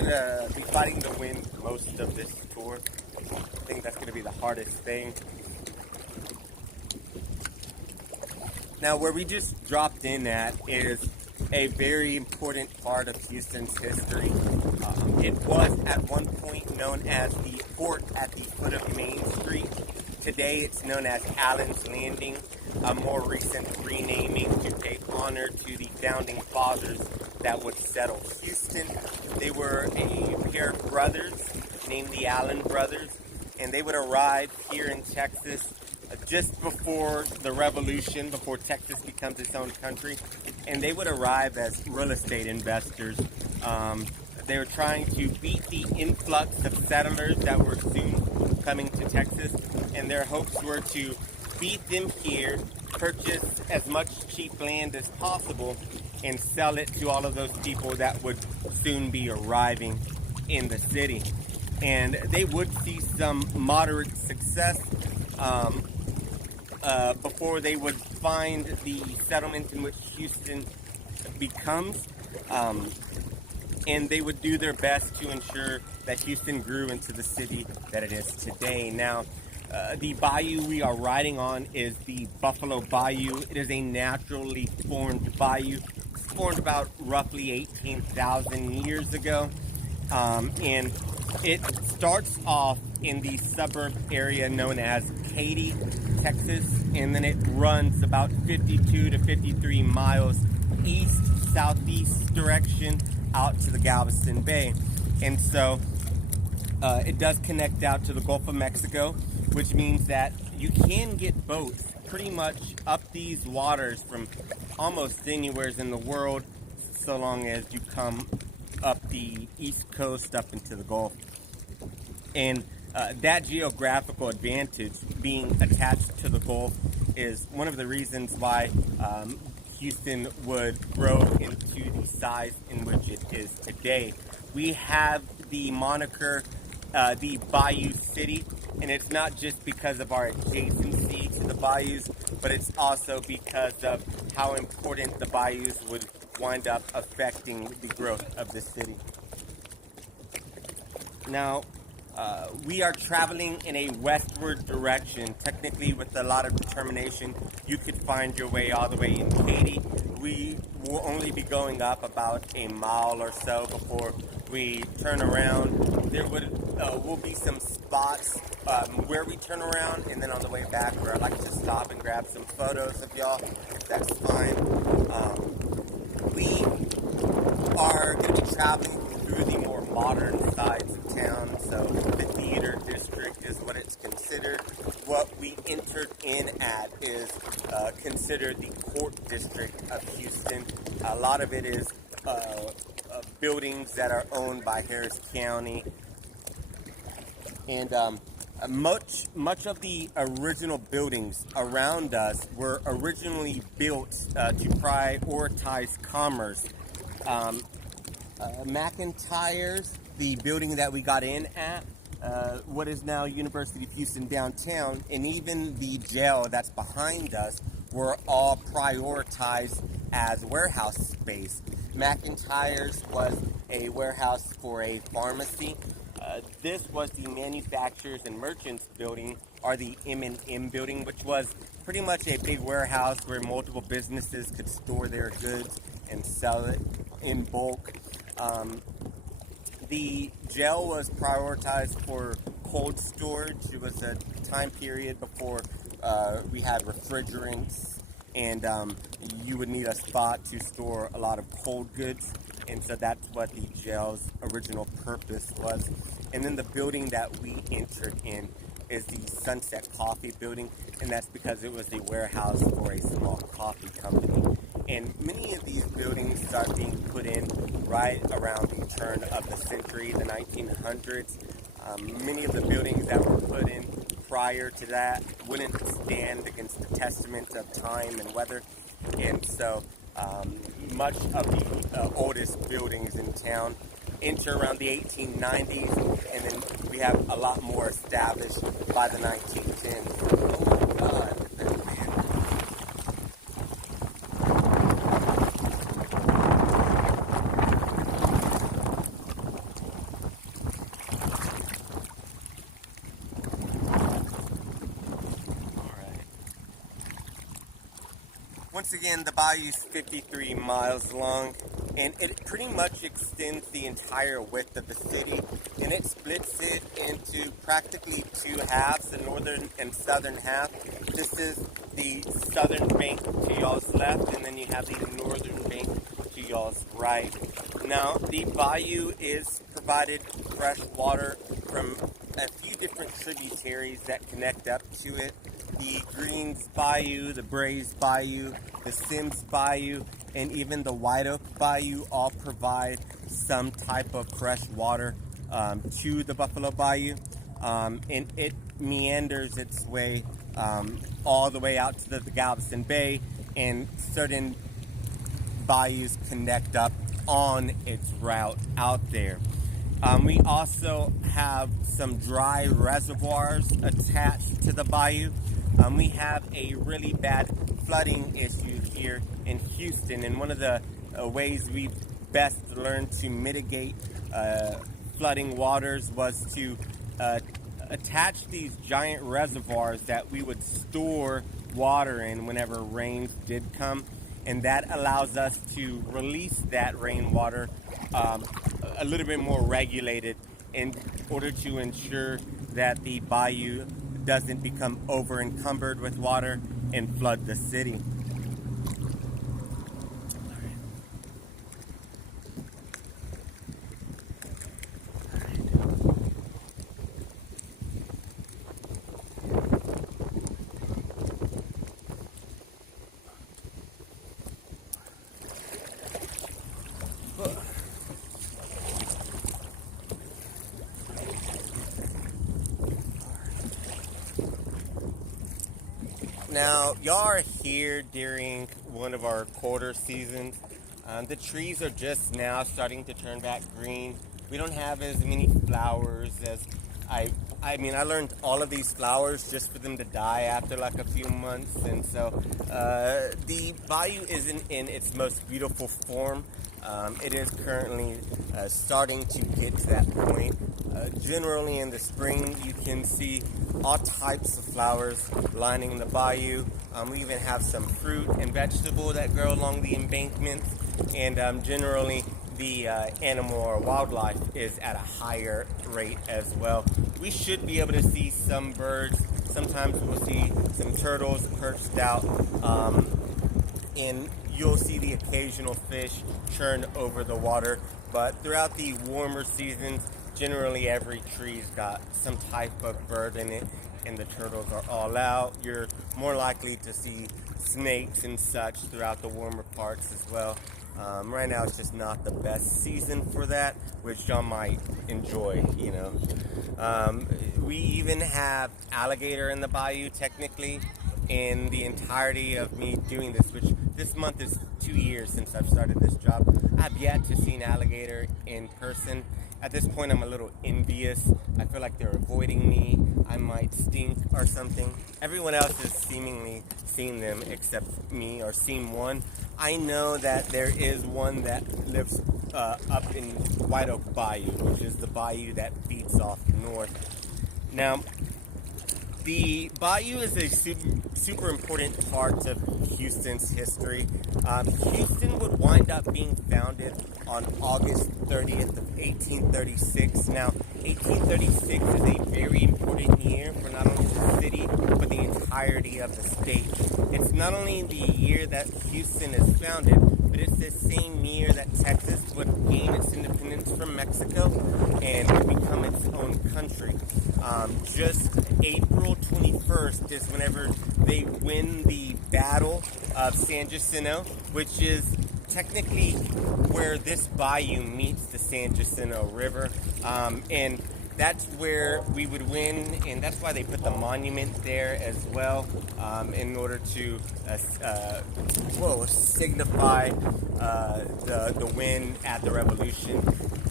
going to be fighting the wind most of this tour. I think that's going to be the hardest thing. Now, where we just dropped in at is a very important part of Houston's history. It was at one point known as the port at the foot of Main Street. Today it's known as Allen's Landing, a more recent renaming to pay honor to the founding fathers that would settle Houston. They were a pair of brothers named the Allen brothers, and they would arrive here in Texas just before the revolution, before Texas becomes its own country, and they would arrive as real estate investors. They were trying to beat the influx of settlers that were soon coming to Texas, and their hopes were to beat them here, purchase as much cheap land as possible, and sell it to all of those people that would soon be arriving in the city. And they would see some moderate success before they would find the settlement in which Houston becomes. And they would do their best to ensure that Houston grew into the city that it is today. Now, the bayou we are riding on is the Buffalo Bayou. It is a naturally formed bayou. It's formed about roughly 18,000 years ago. And it starts off in the suburb area known as Katy, Texas, and then it runs about 52 to 53 miles east-southeast direction out to the Galveston Bay. And so it does connect out to the Gulf of Mexico, which means that you can get boats pretty much up these waters from almost anywhere in the world, so long as you come up the east coast up into the Gulf. And that geographical advantage, being attached to the Gulf, is one of the reasons why Houston would grow into the size in which it is today. We have the moniker the Bayou City, and it's not just because of our adjacency to the bayous, but it's also because of how important the bayous would wind up affecting the growth of the city. Now, we are traveling in a westward direction. Technically, with a lot of determination, you could find your way all the way in Katy. We will only be going up about a mile or so before we turn around. There will be some spots where we turn around, and then on the way back where I'd like to stop and grab some photos of y'all, if that's fine. We are going to be traveling through the more modern sides of town, so the theater district is what it's considered. What we entered in at is considered the court district of Houston. A lot of it is buildings that are owned by Harris County, and much of the original buildings around us were originally built to prioritize commerce. McIntyre's, the building that we got in at, what is now University of Houston downtown, and even the jail that's behind us were all prioritized as warehouse space. McIntyre's was a warehouse for a pharmacy. This was the Manufacturers and Merchants building, or the M&M building, which was pretty much a big warehouse where multiple businesses could store their goods and sell it in bulk. The jail was prioritized for cold storage. It was a time period before we had refrigerants, and you would need a spot to store a lot of cold goods, and so that's what the jail's original purpose was. And then the building that we entered in is the Sunset Coffee building, and that's because it was a warehouse for a small coffee company. And many of these buildings start being put in right around the turn of the century, the 1900s. Many of the buildings that were put in prior to that wouldn't stand against the testament of time and weather. And so much of the oldest buildings in town enter around the 1890s, and then we have a lot more established by the 1910s. Oh my God. Once again, the bayou is 53 miles long, and it pretty much extends the entire width of the city, and it splits it into practically two halves, the northern and southern half. This is the southern bank to y'all's left, and then you have the northern bank to y'all's right. Now, the bayou is provided fresh water from a few different tributaries that connect up to it. The Greens Bayou, the Brays Bayou, the Sims Bayou, and even the White Oak Bayou all provide some type of fresh water to the Buffalo Bayou. And it meanders its way all the way out to the Galveston Bay, and certain bayous connect up on its route out there. We also have some dry reservoirs attached to the bayou. We have a really bad flooding issue here in Houston, and one of the ways we best learned to mitigate flooding waters was to attach these giant reservoirs that we would store water in whenever rains did come, and that allows us to release that rainwater a little bit more regulated in order to ensure that the bayou doesn't become over encumbered with water and flood the city. Now, y'all are here during one of our quarter seasons. The trees are just now starting to turn back green. We don't have as many flowers as I learned all of these flowers just for them to die after like a few months. And so the bayou isn't in its most beautiful form. It is currently starting to get to that point. Generally in the spring, you can see all types of flowers lining the bayou. We even have some fruit and vegetable that grow along the embankments. And generally, the animal or wildlife is at a higher rate as well. We should be able to see some birds. Sometimes we'll see some turtles perched out. And you'll see the occasional fish churn over the water. But throughout the warmer seasons, generally every tree's got some type of bird in it, and the turtles are all out. You're more likely to see snakes and such throughout the warmer parts as well. Right now it's just not the best season for that, which y'all might enjoy, you know. We even have alligator in the bayou technically in the entirety of me doing this, which this month is 2 years since I've started this job. I've yet to see an alligator in person. At this point, I'm a little envious. I feel like they're avoiding me. I might stink or something. Everyone else has seemingly seen them except me, or seen one. I know that there is one that lives up in White Oak Bayou, which is the bayou that feeds off north. Now, the bayou is a super important part of Houston's history. Houston would wind up being founded on August 30th of 1836. Now, 1836 is a very important year for not only the city, but the entirety of the state. It's not only the year that Houston is founded, but it's the same year that Texas would gain its independence from Mexico and would become its own country. Just April 21st is whenever they win the Battle of San Jacinto, which is technically where this bayou meets the San Jacinto River. And that's where we would win, and that's why they put the monument there as well, in order to signify the win at the Revolution.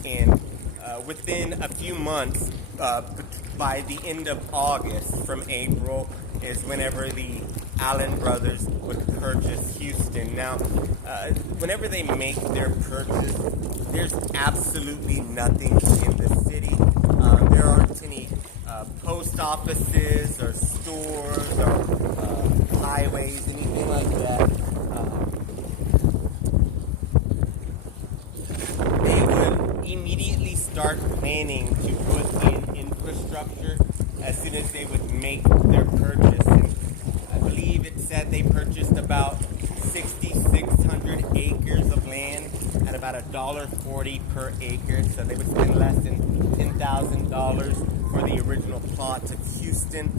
And within a few months, by the end of August, from April, is whenever the Allen brothers would purchase Houston. Now, whenever they make their purchase, there's absolutely nothing in the city. There aren't any post offices or stores or highways, anything like that. planning to put in infrastructure as soon as they would make their purchase. And I believe it said they purchased about 6,600 acres of land at about $1.40 per acre. So they would spend less than $10,000 for the original plot of Houston.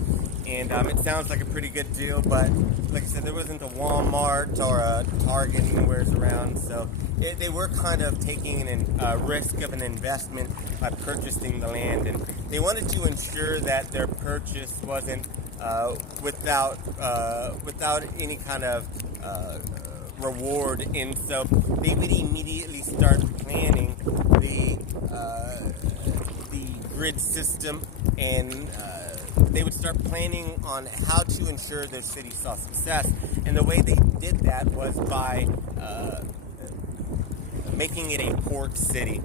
And it sounds like a pretty good deal, but like I said, there wasn't a Walmart or a Target anywhere around. So they were kind of taking a risk of an investment by purchasing the land. And they wanted to ensure that their purchase wasn't without any kind of reward, and so they would immediately start planning the grid system, and they would start planning on how to ensure their city saw success. And the way they did that was by making it a port city.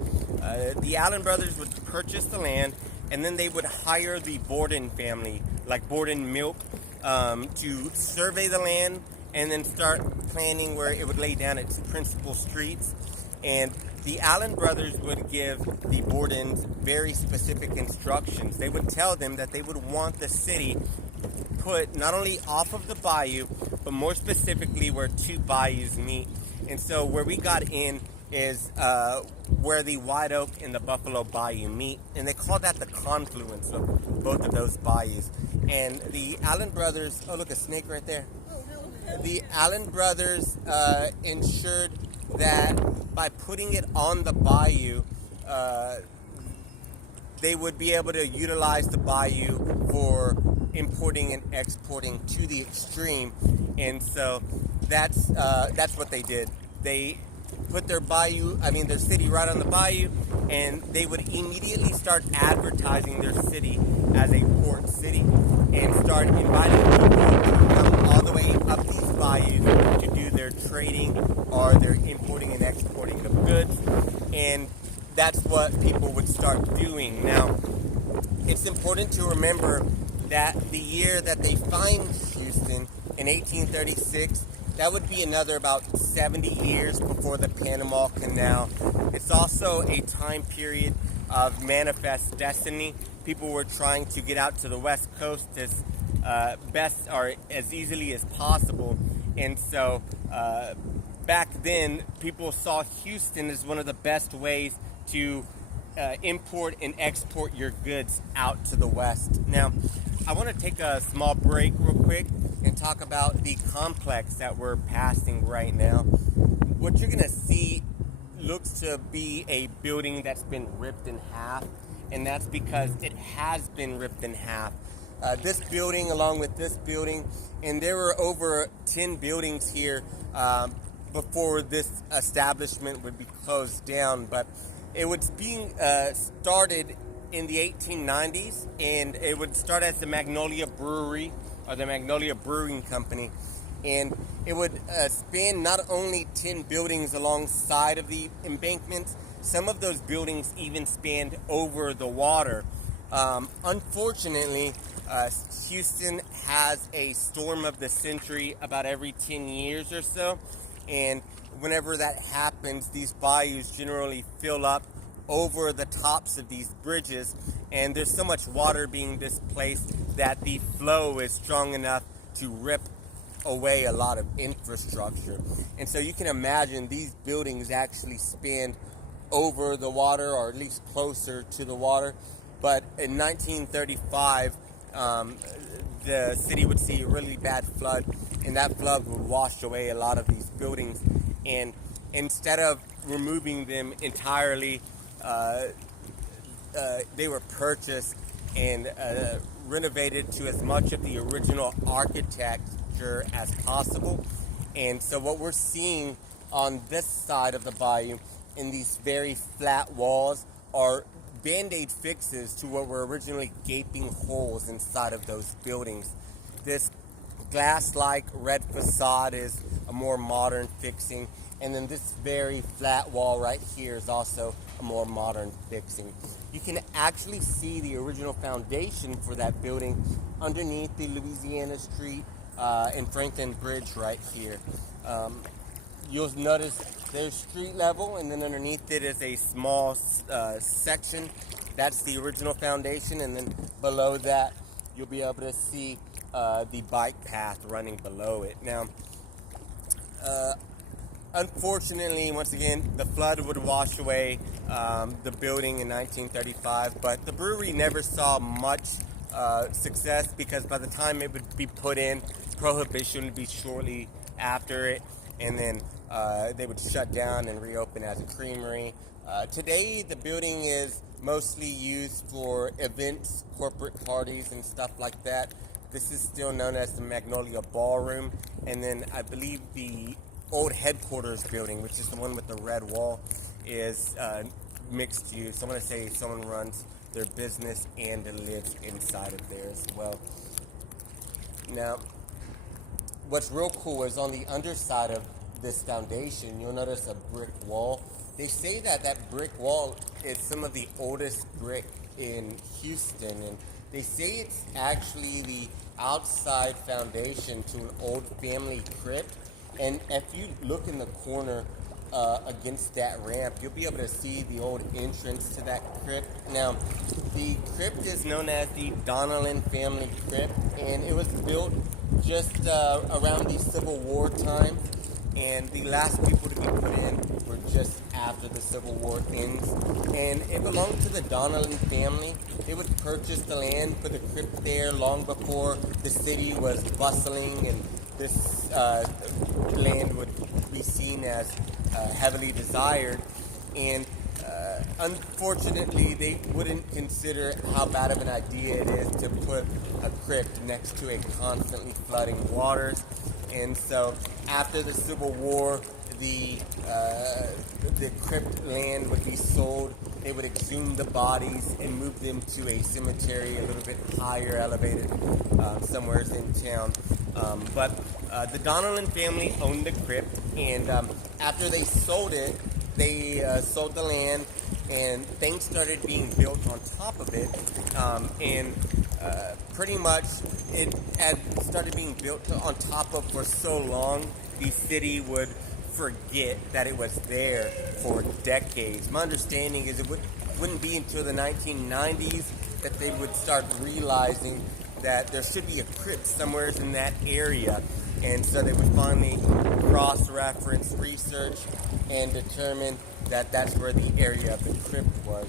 The Allen brothers would purchase the land, and then they would hire the Borden family, like Borden Milk, to survey the land and then start planning where it would lay down its principal streets. And the Allen brothers would give the Bordens very specific instructions. They would tell them that they would want the city put not only off of the bayou, but more specifically where two bayous meet. And so where we got in is where the White Oak and the Buffalo Bayou meet, and they call that the confluence of both of those bayous. And the Allen brothers, oh look, a snake right there. The Allen brothers ensured that by putting it on the bayou, they would be able to utilize the bayou for importing and exporting to the extreme. And so that's what they did. They put their city right on the bayou, and they would immediately start advertising their city as a port city and start inviting people to come all the way up these bayous to do their trading or their importing and exporting of goods. And that's what people would start doing. Now, it's important to remember that the year that they find Houston in 1836, that would be another about 70 years before the Panama Canal. It's also a time period of manifest destiny. People were trying to get out to the West Coast as best or as easily as possible. And so back then, people saw Houston as one of the best ways to import and export your goods out to the West. Now, I want to take a small break real quick and talk about the complex that we're passing right now. What you're going to see looks to be a building that's been ripped in half, and that's because it has been ripped in half. This building, along with this building, and there were over 10 buildings here before this establishment would be closed down, but it was being started in the 1890s, and it would start as the Magnolia Brewery or the Magnolia Brewing Company, and it would span not only 10 buildings alongside of the embankments. Some of those buildings even spanned over the water. Unfortunately, Houston has a storm of the century about every 10 years or so, and whenever that happens, these bayous generally fill up over the tops of these bridges, and there's so much water being displaced that the flow is strong enough to rip away a lot of infrastructure. And so you can imagine these buildings actually spanned over the water, or at least closer to the water. But in 1935, the city would see a really bad flood, and that flood would wash away a lot of these buildings. And instead of removing them entirely, they were purchased and renovated to as much of the original architecture as possible. And so what we're seeing on this side of the bayou in these very flat walls are Band-Aid fixes to what were originally gaping holes inside of those buildings. This glass-like red facade is a more modern fixing, and then this very flat wall right here is also a more modern fixing. You can actually see the original foundation for that building underneath the Louisiana Street and Franklin Bridge right here. you'll notice there's street level, and then underneath it is a small section. That's the original foundation, and then below that, you'll be able to see the bike path running below it. Now, unfortunately, once again, the flood would wash away the building in 1935, but the brewery never saw much success because by the time it would be put in, Prohibition would be shortly after it, and then they would shut down and reopen as a creamery. Today, the building is mostly used for events, corporate parties, and stuff like that. This is still known as the Magnolia Ballroom, and then I believe the old headquarters building, which is the one with the red wall, is mixed use. I want to say someone runs their business and lives inside of there as well. Now, what's real cool is on the underside of this foundation, you'll notice a brick wall. They say that that brick wall is some of the oldest brick in Houston, and they say it's actually the outside foundation to an old family crypt. And if you look in the corner against that ramp, you'll be able to see the old entrance to that crypt. Now, the crypt is known as the Donnellan family crypt, and it was built just around the Civil War time, and the last people to be put in were just after the Civil War ends. And it belonged to the Donnellan family. They would purchase the land for the crypt there long before the city was bustling, and this land would be seen as heavily desired. And unfortunately, they wouldn't consider how bad of an idea it is to put a crypt next to a constantly flooding waters. And so after the Civil War, the crypt land would be sold. They would exhume the bodies and move them to a cemetery a little bit higher elevated somewhere in town. But the Donnellan family owned the crypt, and after they sold it, they sold the land, and things started being built on top of it, and pretty much it had started being built on top of for so long, the city would forget that it was there for decades. My understanding is it wouldn't be until the 1990s that they would start realizing that there should be a crypt somewhere in that area. And so they would finally cross-reference research and determine that that's where the area of the crypt was.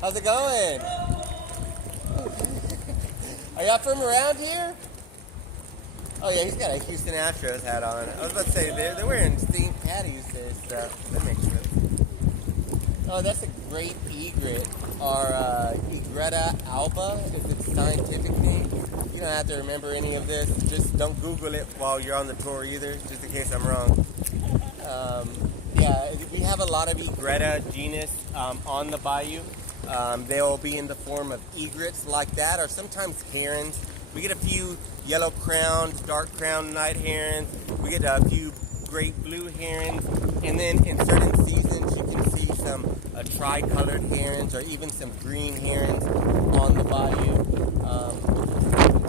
How's it going? Are y'all from around here? Oh yeah, he's got a Houston Astros hat on. I was about to say, they're wearing St. Patty's Day stuff. That makes sense. Oh, that's a great egret, or Egretta alba is its scientific name. You don't have to remember any of this. Just don't Google it while you're on the tour either, just in case I'm wrong. Yeah, we have a lot of Egretta genus on the bayou. They'll be in the form of egrets like that, or sometimes herons. We get a few yellow crowns, dark crowned night herons. We get a few great blue herons, and then in certain seasons you can see some tri-colored herons or even some green herons on the bayou.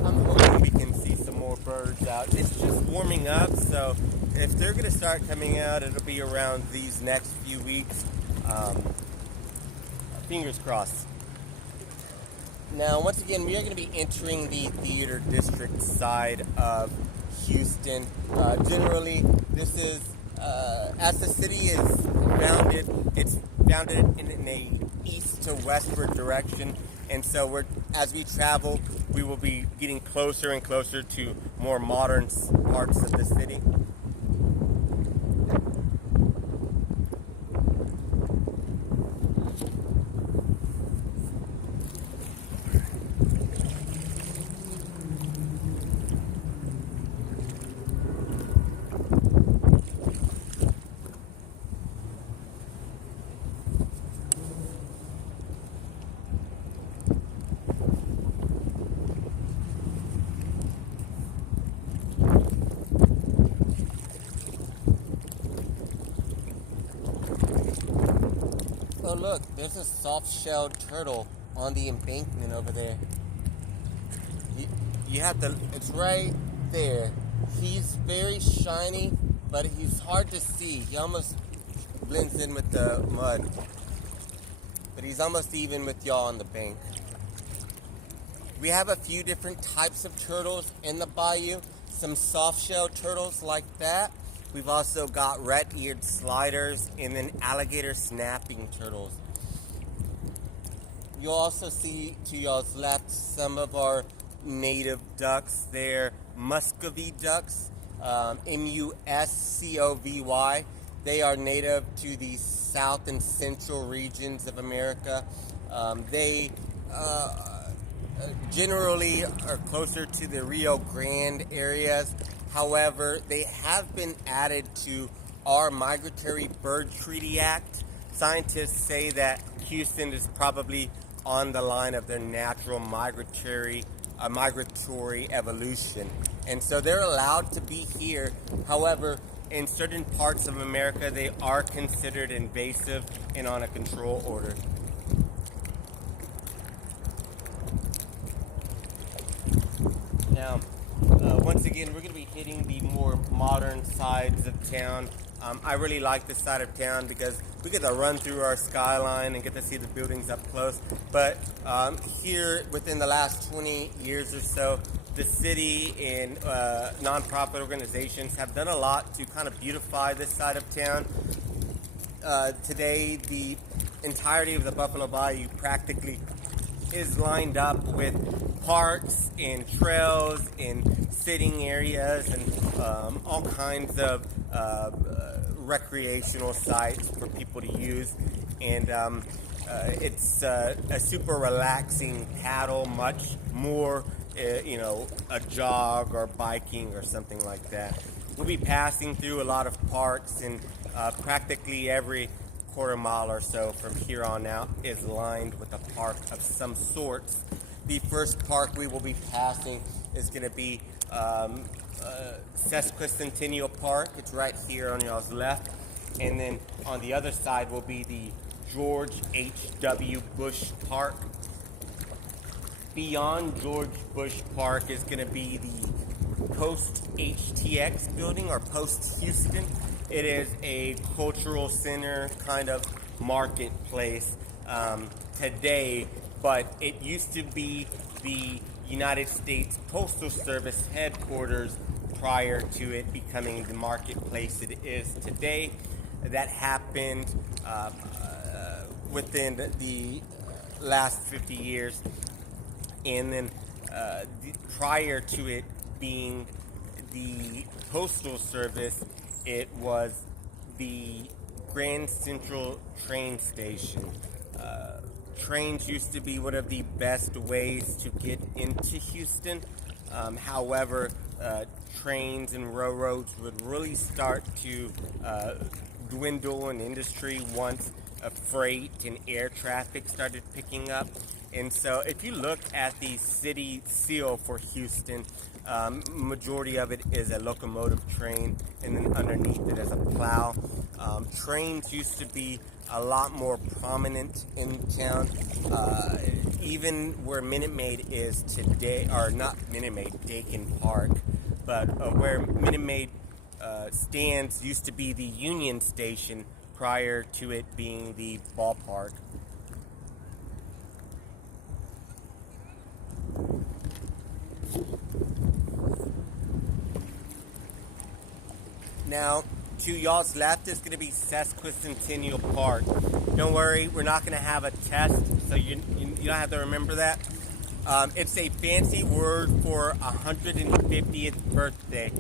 I'm hoping we can see some more birds out. It's just warming up, so if they're going to start coming out, it'll be around these next few weeks. Fingers crossed. Now, once again, we are going to be entering the theater district side of Houston. Generally, this is, as the city is founded, it's founded in a east to westward direction. And so as we travel, we will be getting closer and closer to more modern parts of the city. Oh look, there's a soft-shelled turtle on the embankment over there. You have to, it's right there. He's very shiny, but he's hard to see. He almost blends in with the mud. But he's almost even with y'all on the bank. We have a few different types of turtles in the bayou. Some soft-shell turtles like that. We've also got red-eared sliders and then alligator snapping turtles. You'll also see to y'all's left some of our native ducks. They're Muscovy ducks, Muscovy. They are native to the south and central regions of America. They generally are closer to the Rio Grande areas. However, they have been added to our Migratory Bird Treaty Act. Scientists say that Houston is probably on the line of their natural migratory evolution. And so they're allowed to be here. However, in certain parts of America, they are considered invasive and on a control order. Now, once again, we're going to be hitting the more modern sides of town. I really like this side of town because we get to run through our skyline and get to see the buildings up close. But here, within the last 20 years or so, the city and nonprofit organizations have done a lot to kind of beautify this side of town. Today, the entirety of the Buffalo Bayou practically is lined up with parks and trails and sitting areas and all kinds of recreational sites for people to use. And it's a super relaxing paddle, much more a jog or biking or something like that. We'll be passing through a lot of parks, and practically every quarter mile or so from here on out is lined with a park of some sorts. The first park we will be passing is going to be Sesquicentennial Park. It's right here on y'all's left. And then on the other side will be the George H.W. Bush Park. Beyond George Bush Park is going to be the Post HTX building, or Post Houston. It is a cultural center kind of marketplace today, but it used to be the United States Postal Service headquarters prior to it becoming the marketplace it is today. That happened within the last 50 years. And then prior to it being the Postal Service, it was the Grand Central train station. Trains used to be one of the best ways to get into Houston. However, trains and railroads would really start to dwindle in industry once freight and air traffic started picking up. And so if you look at the city seal for Houston, majority of it is a locomotive train, and then underneath it is a plow. Trains used to be a lot more prominent in town, even where Minute Maid is today, or not Minute Maid, Dakin Park, but where Minute Maid stands used to be the Union Station prior to it being the ballpark. Now, to y'all's left is going to be Sesquicentennial Park. Don't worry, we're not going to have a test, so you don't have to remember that. It's a fancy word for 150th birthday.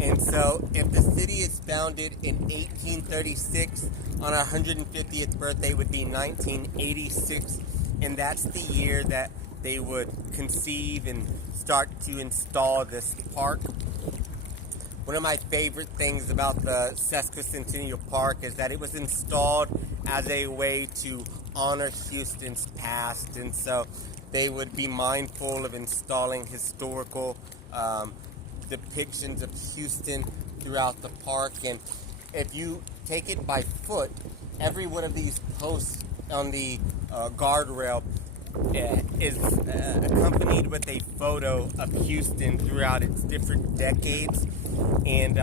And so, if the city is founded in 1836, on our 150th birthday would be 1986, and that's the year that they would conceive and start to install this park. One of my favorite things about the Sesquicentennial Park is that it was installed as a way to honor Houston's past, and so they would be mindful of installing historical depictions of Houston throughout the park. And if you take it by foot, every one of these posts on the guardrail is accompanied with a photo of Houston throughout its different decades, and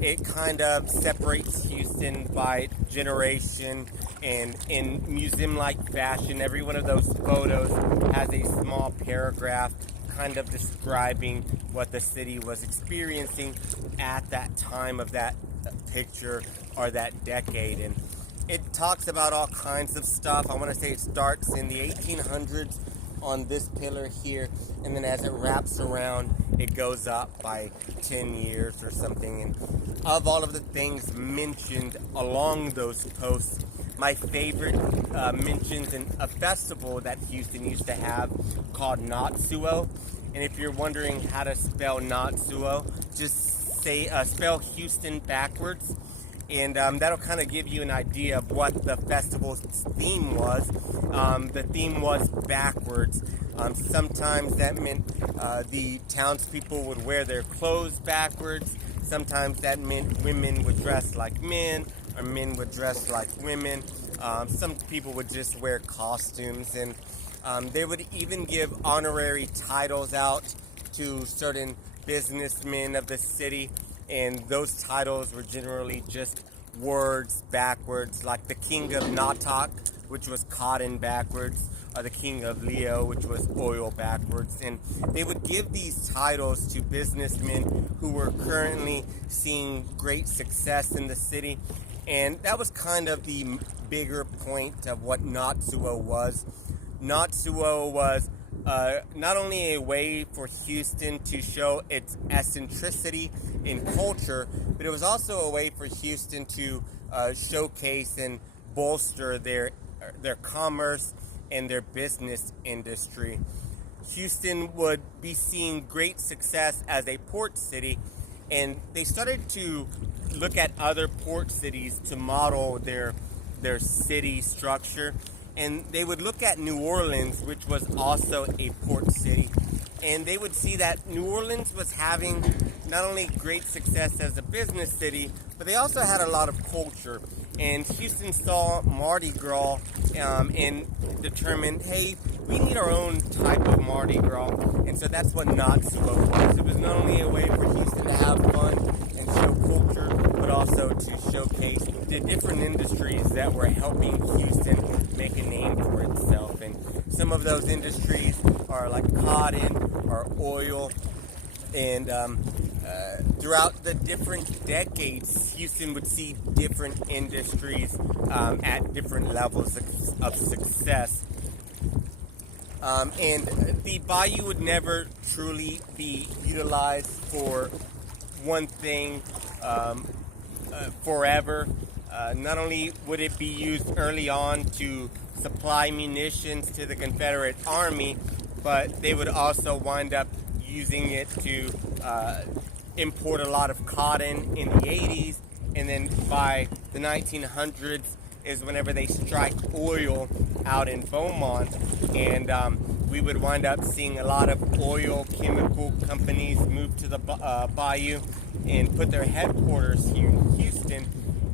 it kind of separates Houston by generation, and in museum-like fashion, every one of those photos has a small paragraph kind of describing what the city was experiencing at that time of that picture or that decade. And it talks about all kinds of stuff. I want to say it starts in the 1800s on this pillar here, and then as it wraps around, it goes up by 10 years or something. And of all of the things mentioned along those posts, my favorite mentions in a festival that Houston used to have called Natsuo. And if you're wondering how to spell Natsuo, just say spell Houston backwards, and that'll kind of give you an idea of what the festival's theme was. The theme was backwards. Sometimes that meant the townspeople would wear their clothes backwards. Sometimes that meant women would dress like men, or men would dress like women. Some people would just wear costumes, and they would even give honorary titles out to certain businessmen of the city, and those titles were generally just words backwards, like the King of Natak, which was cotton backwards, or the King of Leo, which was oil backwards. And they would give these titles to businessmen who were currently seeing great success in the city. And that was kind of the bigger point of what Natsuo was. Natsuo was not only a way for Houston to show its eccentricity in culture, but it was also a way for Houston to showcase and bolster their commerce and their business industry. Houston would be seeing great success as a port city, and they started to look at other port cities to model their city structure. And they would look at New Orleans, which was also a port city, and they would see that New Orleans was having not only great success as a business city, but they also had a lot of culture. And Houston saw Mardi Gras and determined, hey, we need our own type of Mardi Gras. And so that's what Natsuo was. It was not only a way for Houston to have fun and show culture, but also to showcase the different industries that were helping Houston make a name for itself. And some of those industries are like cotton or oil. And throughout the different decades, Houston would see different industries at different levels of success. And the Bayou would never truly be utilized for one thing forever. Not only would it be used early on to supply munitions to the Confederate Army, but they would also wind up using it to import a lot of cotton in the 80s, and then by the 1900s is whenever they strike oil out in Beaumont, and we would wind up seeing a lot of oil chemical companies move to the Bayou and put their headquarters here in Houston.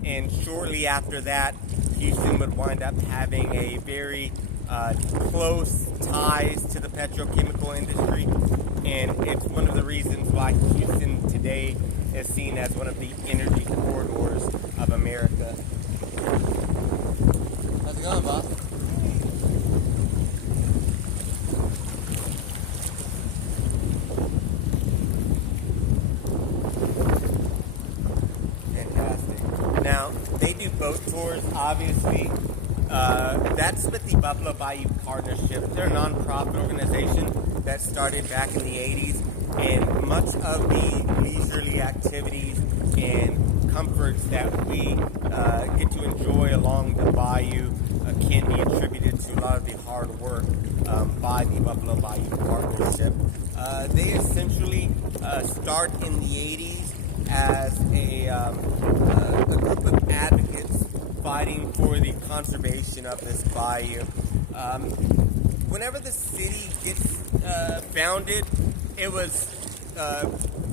And shortly after that, Houston would wind up having a very close ties to the petrochemical industry, and it's one of the reasons why Houston today is seen as one of the energy corridors of America. How's it going, boss? Fantastic. Now, they do boat tours, obviously. That's with the Buffalo Bayou Partnership. They're a nonprofit organization that started back in the 80s, and much of the leisurely activities and comforts that we get to enjoy along the bayou can be attributed to a lot of the hard work by the Buffalo Bayou Partnership. They essentially start in the 80s as a group of advocates fighting for the conservation of this bayou. Whenever the city gets founded, it was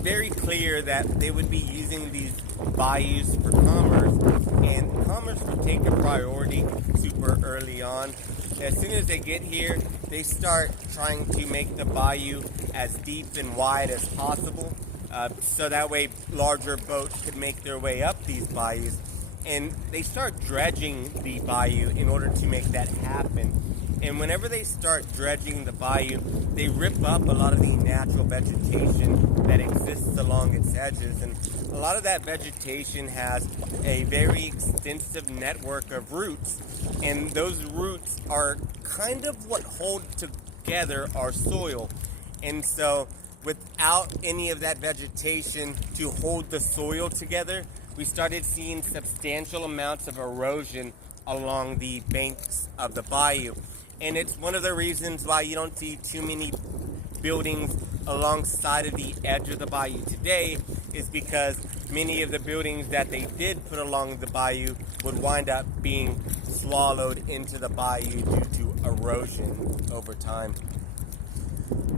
very clear that they would be using these bayous for commerce, and commerce would take a priority super early on. As soon as they get here, they start trying to make the bayou as deep and wide as possible, so that way larger boats could make their way up these bayous. And they start dredging the bayou in order to make that happen. And whenever they start dredging the bayou, they rip up a lot of the natural vegetation that exists along its edges. And a lot of that vegetation has a very extensive network of roots. And those roots are kind of what hold together our soil. And so without any of that vegetation to hold the soil together, we started seeing substantial amounts of erosion along the banks of the bayou. And it's one of the reasons why you don't see too many buildings alongside of the edge of the bayou today, is because many of the buildings that they did put along the bayou would wind up being swallowed into the bayou due to erosion over time.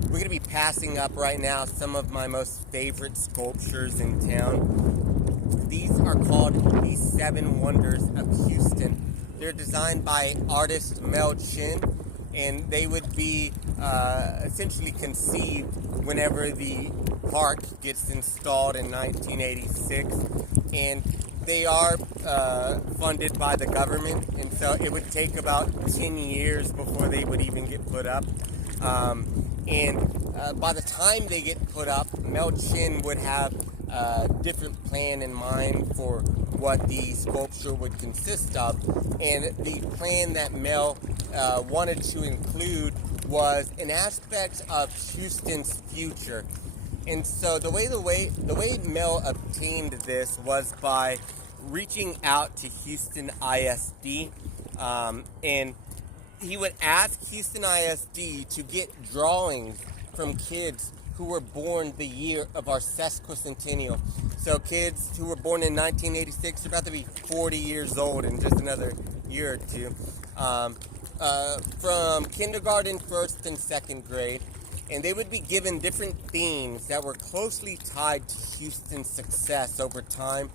We're going to be passing up right now some of my most favorite sculptures in town. These are called the Seven Wonders of Houston. They're designed by artist Mel Chin, and they would be essentially conceived whenever the park gets installed in 1986. And they are funded by the government, and so it would take about 10 years before they would even get put up. By the time they get put up, Mel Chin would have a different plan in mind for what the sculpture would consist of. And the plan that Mel wanted to include was an aspect of Houston's future. And so the way Mel obtained this was by reaching out to Houston ISD, and he would ask Houston ISD to get drawings from kids who were born the year of our sesquicentennial. So kids who were born in 1986 are about to be 40 years old in just another year or two. From kindergarten, first and second grade. And they would be given different themes that were closely tied to Houston's success over time.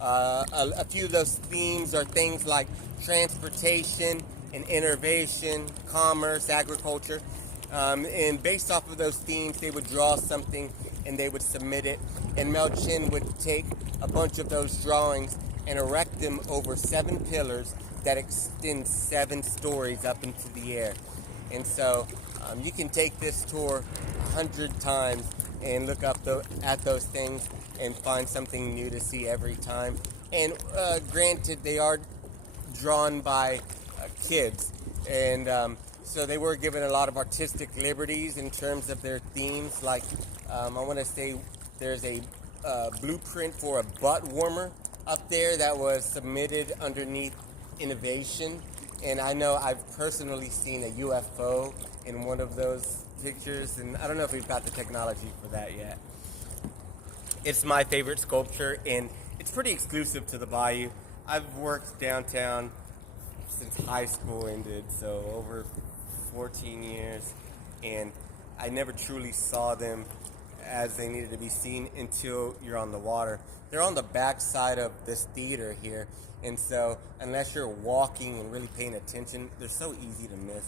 A few of those themes are things like transportation and innovation, commerce, agriculture. And based off of those themes, they would draw something and they would submit it. And Mel Chin would take a bunch of those drawings and erect them over 7 pillars that extend 7 stories up into the air. And so you can take this tour 100 times and look up at those things and find something new to see every time. And granted, they are drawn by kids, and so they were given a lot of artistic liberties in terms of their themes. Like I want to say there's a blueprint for a butt warmer up there that was submitted underneath innovation, and I know I've personally seen a UFO in one of those pictures, and I don't know if we've got the technology for that yet. It's my favorite sculpture, and it's pretty exclusive to the Bayou. I've worked downtown since high school ended, so over 14 years, and I never truly saw them as they needed to be seen until you're on the water. They're on the back side of this theater here, and so unless you're walking and really paying attention, they're so easy to miss.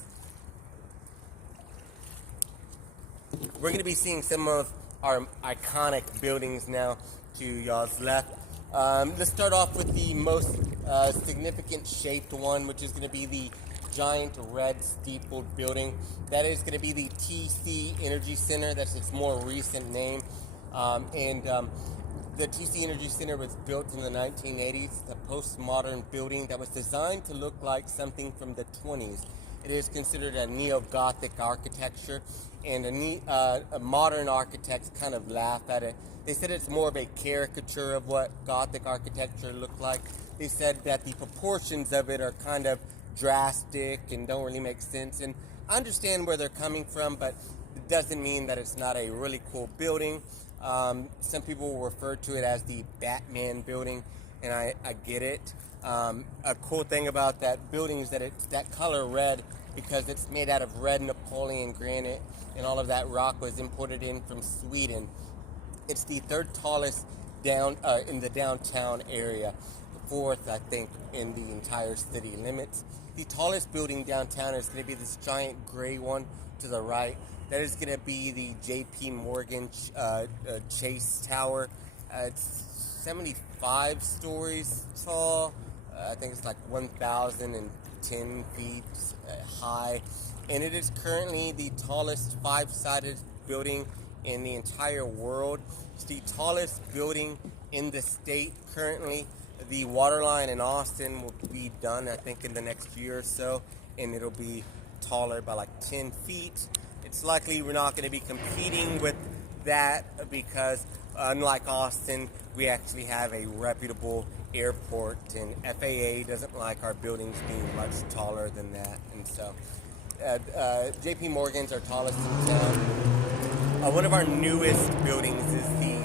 We're going to be seeing some of our iconic buildings now to y'all's left. Let's start off with the most significant shaped one, which is going to be the giant red steepled building. That is going to be the TC Energy Center. That's its more recent name. The TC Energy Center was built in the 1980s. It's a postmodern building that was designed to look like something from the 20s. It is considered a neo-Gothic architecture, and a modern architects kind of laugh at it. They said it's more of a caricature of what Gothic architecture looked like. They said that the proportions of it are kind of drastic and don't really make sense. And I understand where they're coming from, but it doesn't mean that it's not a really cool building. Some people will refer to it as the Batman building, and I get it. A cool thing about that building is that it's that color red because it's made out of red Napoleon granite, and all of that rock was imported in from Sweden. It's the third tallest in the downtown area, fourth, I think, in the entire city limits. The tallest building downtown is going to be this giant gray one to the right. That is going to be the J.P. Morgan Chase Tower. It's 75 stories tall. I think it's like 1,010 feet high. And it is currently the tallest five-sided building in the entire world. It's the tallest building in the state currently. The water line in Austin will be done, I think, in the next year or so, and it'll be taller by like 10 feet. It's likely we're not going to be competing with that because, unlike Austin, we actually have a reputable airport, and FAA doesn't like our buildings being much taller than that. And so, J.P. Morgan's our tallest in town. One of our newest buildings is the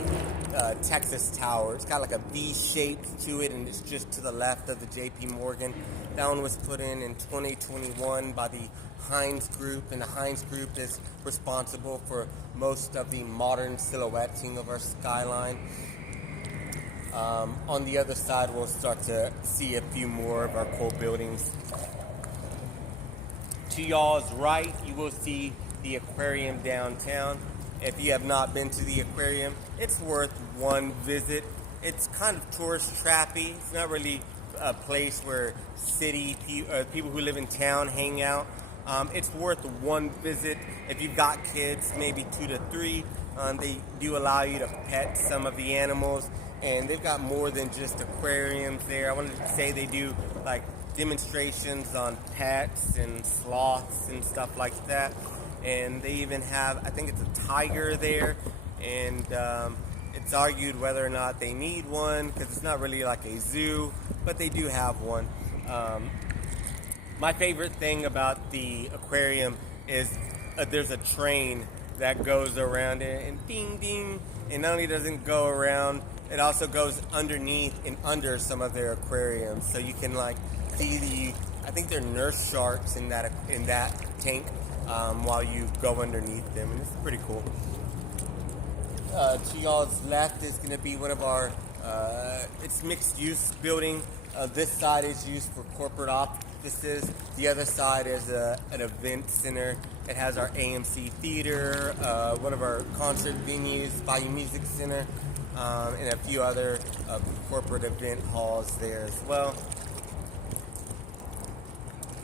Texas Tower. It's got like a V shape to it, and it's just to the left of the J.P. Morgan. That one was put in 2021 by the Heinz Group, and the Heinz Group is responsible for most of the modern silhouetting of our skyline. On the other side, we'll start to see a few more of our cool buildings. To y'all's right, you will see the aquarium downtown. If you have not been to the aquarium, it's worth one visit. It's kind of tourist trappy. It's not really a place where people who live in town hang out. It's worth one visit. If you've got kids, maybe 2 to 3, they do allow you to pet some of the animals, and they've got more than just aquariums there. I wanted to say they do like demonstrations on pets and sloths and stuff like that. And they even have, I think it's a tiger there, and it's argued whether or not they need one because it's not really like a zoo, but they do have one. My favorite thing about the aquarium is there's a train that goes around it, and ding ding, and not only does it go around, it also goes underneath and under some of their aquariums, so you can like see I think they're nurse sharks in that tank. While you go underneath them, and it's pretty cool. To y'all's left is going to be one of our, it's mixed use building. This side is used for corporate offices. The other side is an event center. It has our AMC theater, one of our concert venues, Bayou Music Center, and a few other corporate event halls there as well.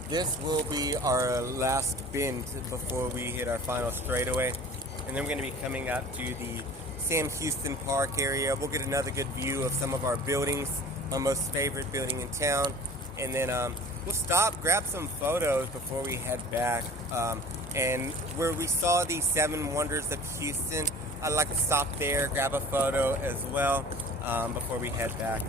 This will be our last bend before we hit our final straightaway. And then we're going to be coming out to the Sam Houston Park area. We'll get another good view of some of our buildings, my most favorite building in town. And then we'll stop, grab some photos before we head back. And where we saw the 7 Wonders of Houston, I'd like to stop there, grab a photo as well before we head back.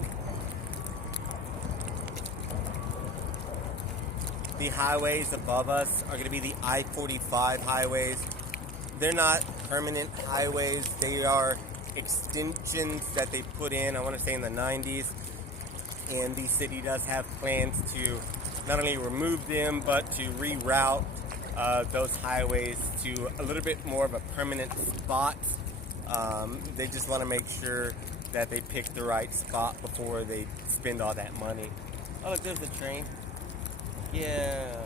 The highways above us are going to be the I-45 highways. They're not permanent highways. They are extensions that they put in, I want to say in the 90s. And the city does have plans to not only remove them, but to reroute those highways to a little bit more of a permanent spot. They just want to make sure that they pick the right spot before they spend all that money. Oh, look, there's the train. Yeah.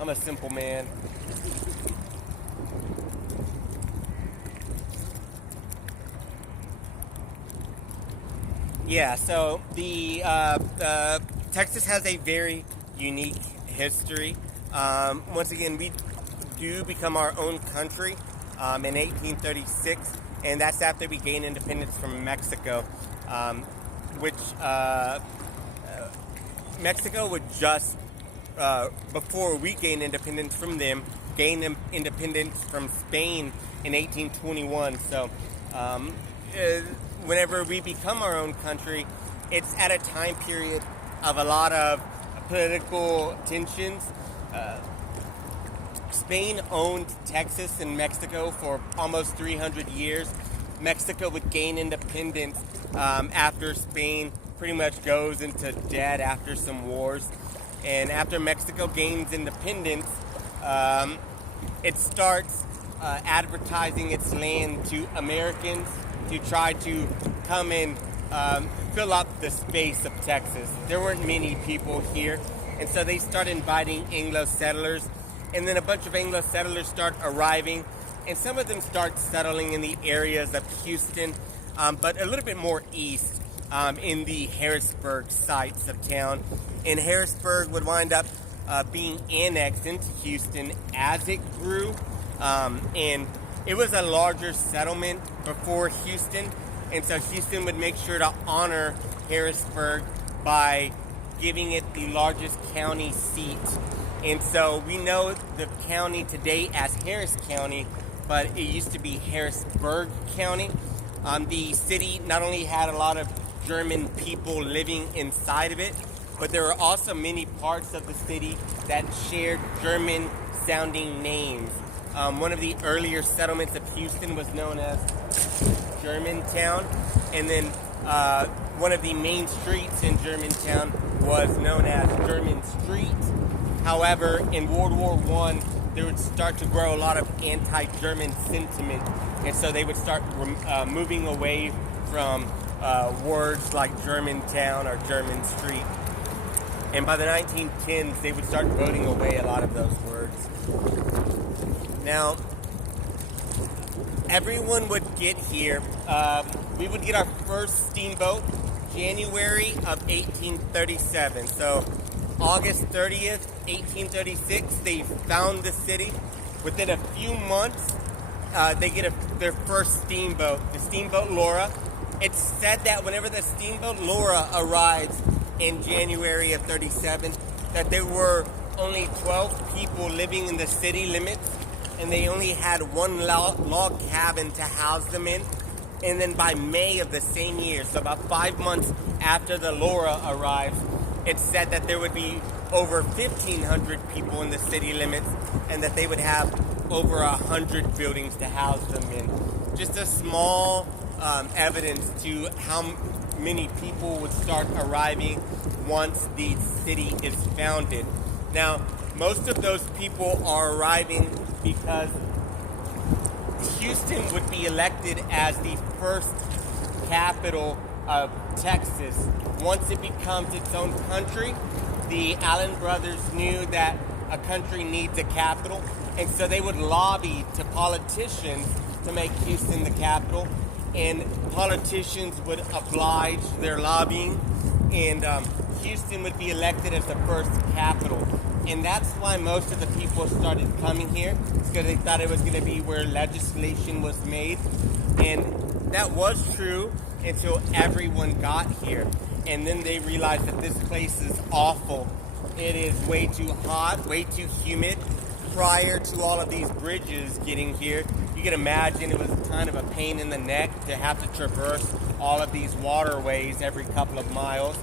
I'm a simple man. Yeah, so the Texas has a very unique history. Once again, we do become our own country in 1836, and that's after we gain independence from Mexico, which Mexico would just, before we gained independence from them, gain independence from Spain in 1821. So whenever we become our own country, it's at a time period of a lot of political tensions. Spain owned Texas and Mexico for almost 300 years. Mexico would gain independence after Spain pretty much goes into debt after some wars. And after Mexico gains independence, it starts advertising its land to Americans to try to come and fill up the space of Texas. There weren't many people here, and so they started inviting Anglo settlers, and then a bunch of Anglo settlers start arriving, and some of them start settling in the areas of Houston, but a little bit more east in the Harrisburg sites of town. And Harrisburg would wind up being annexed into Houston as it grew, and it was a larger settlement before Houston, and so Houston would make sure to honor Harrisburg by giving it the largest county seat. And so we know the county today as Harris County, but it used to be Harrisburg County. The city not only had a lot of German people living inside of it, but there were also many parts of the city that shared German-sounding names. One of the earlier settlements of Houston was known as Germantown, and then one of the main streets in Germantown was known as German Street. However, in World War I, there would start to grow a lot of anti-German sentiment, and so they would start moving away from words like Germantown or German Street. And by the 1910s, they would start voting away a lot of those words. Now, everyone would get here. We would get our first steamboat January of 1837. So August 30th, 1836, they found the city. Within a few months, they get their first steamboat, the steamboat Laura. It's said that whenever the steamboat Laura arrives in January of 37, that there were only 12 people living in the city limits, and they only had one log cabin to house them in. And then by May of the same year, so about 5 months after the Laura arrives, it's said that there would be over 1,500 people in the city limits, and that they would have over 100 buildings to house them in. Just a small evidence to how many people would start arriving once the city is founded. Now, most of those people are arriving because Houston would be elected as the first capital of Texas. Once it becomes its own country, the Allen brothers knew that a country needs a capital, and so they would lobby to politicians to make Houston the capital, and politicians would oblige their lobbying, and Houston would be elected as the first capital. And that's why most of the people started coming here, because they thought it was going to be where legislation was made. And that was true until everyone got here. And then they realized that this place is awful. It is way too hot, way too humid. Prior to all of these bridges getting here, you can imagine it was kind of a pain in the neck to have to traverse all of these waterways every couple of miles.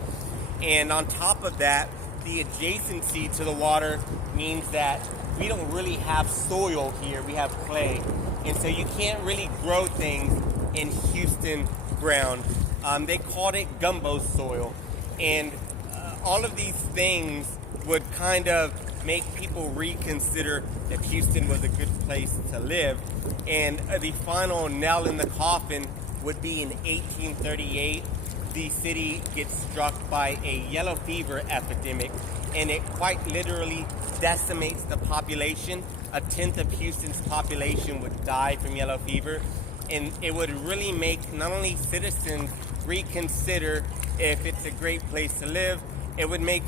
And on top of that, the adjacency to the water means that we don't really have soil here. We have clay. And so you can't really grow things in Houston ground. They called it gumbo soil. And all of these things would kind of make people reconsider if Houston was a good place to live. And the final nail in the coffin would be in 1838. The city gets struck by a yellow fever epidemic, and it quite literally decimates the population. A tenth of Houston's population would die from yellow fever, and it would really make not only citizens reconsider if it's a great place to live, it would make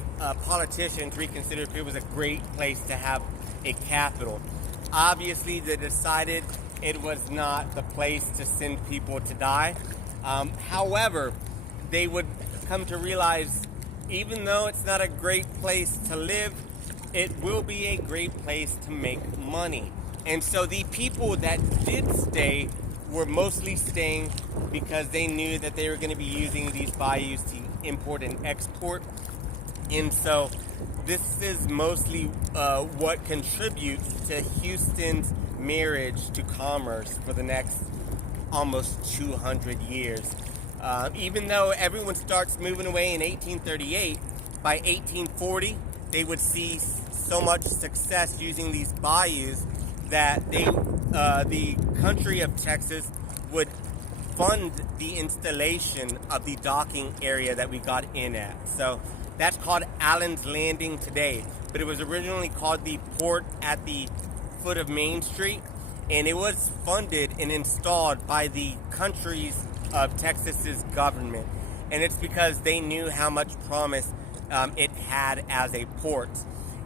politicians reconsider if it was a great place to have a capital. Obviously, they decided it was not the place to send people to die. However, they would come to realize, even though it's not a great place to live, it will be a great place to make money. And so the people that did stay were mostly staying because they knew that they were going to be using these bayous to import and export. And so this is mostly what contributes to Houston's marriage to commerce for the next almost 200 years. Even though everyone starts moving away in 1838, by 1840, they would see so much success using these bayous that they the country of Texas would fund the installation of the docking area that we got in at. So that's called Allen's Landing today, but it was originally called the port at the foot of Main Street, and it was funded and installed by the countries of Texas's government. And it's because they knew how much promise it had as a port.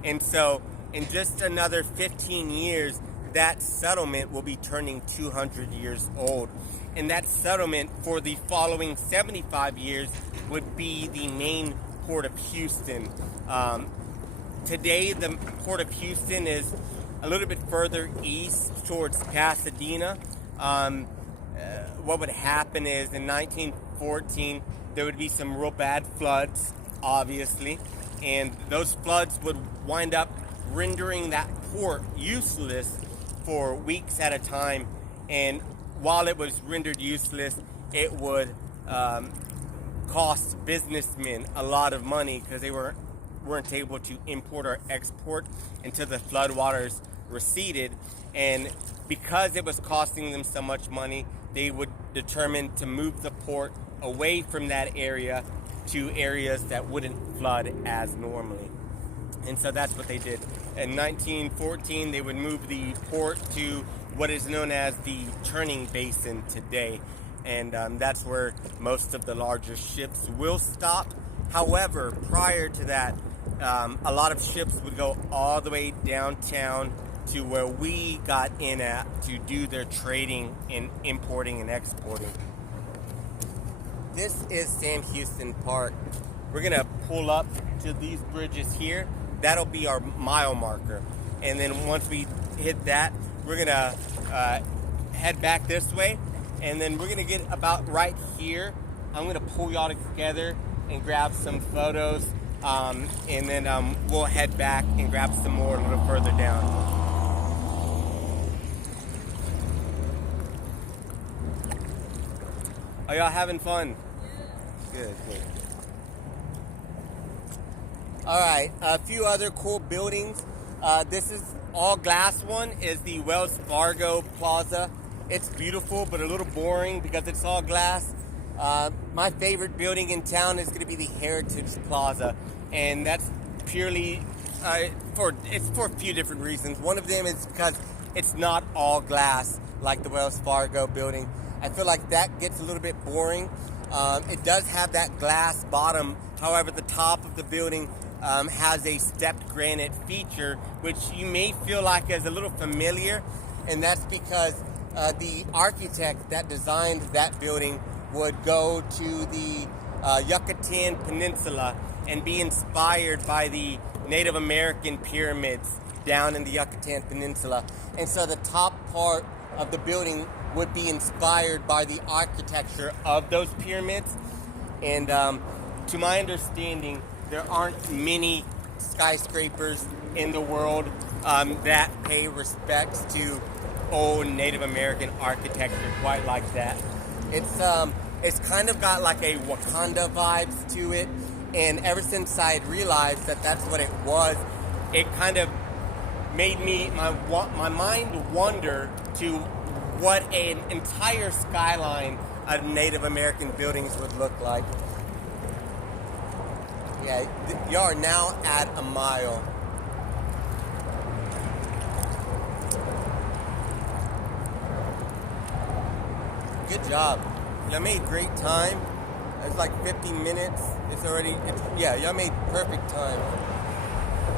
And so in just another 15 years, that settlement will be turning 200 years old. And that settlement for the following 75 years would be the main port of Houston. Today, the port of Houston is a little bit further east towards Pasadena. What would happen is in 1914, there would be some real bad floods, obviously. And those floods would wind up rendering that port useless for weeks at a time. And while it was rendered useless, it would cost businessmen a lot of money because they weren't able to import or export until the floodwaters receded. And because it was costing them so much money, they would determine to move the port away from that area to areas that wouldn't flood as normally. And so that's what they did. In 1914, they would move the port to what is known as the Turning Basin today. And that's where most of the larger ships will stop. However, prior to that, a lot of ships would go all the way downtown to where we got in at to do their trading in importing and exporting. This is Sam Houston Park. We're gonna pull up to these bridges here. That'll be our mile marker. And then once we hit that, we're gonna head back this way. And then we're gonna get about right here. I'm gonna pull y'all together and grab some photos. And then we'll head back and grab some more a little further down. Are y'all having fun? Good. All right, a few other cool buildings. This is all glass one, is the Wells Fargo Plaza. It's beautiful, but a little boring because it's all glass. My favorite building in town is gonna be the Heritage Plaza. And that's purely for a few different reasons. One of them is because it's not all glass like the Wells Fargo building. I feel like that gets a little bit boring. It does have that glass bottom. However, the top of the building has a stepped granite feature, which you may feel like is a little familiar. And that's because the architect that designed that building would go to the Yucatan Peninsula and be inspired by the Native American pyramids down in the Yucatan Peninsula. And so the top part of the building would be inspired by the architecture of those pyramids. And to my understanding, there aren't many skyscrapers in the world that pay respects to old Native American architecture quite like that. It's kind of got like a Wakanda vibes to it. And ever since I had realized that that's what it was, it kind of made my mind wander to what an entire skyline of Native American buildings would look like. Yeah, you are now at a mile. Good job. Y'all made great time. It's like 50 minutes. Y'all made perfect time.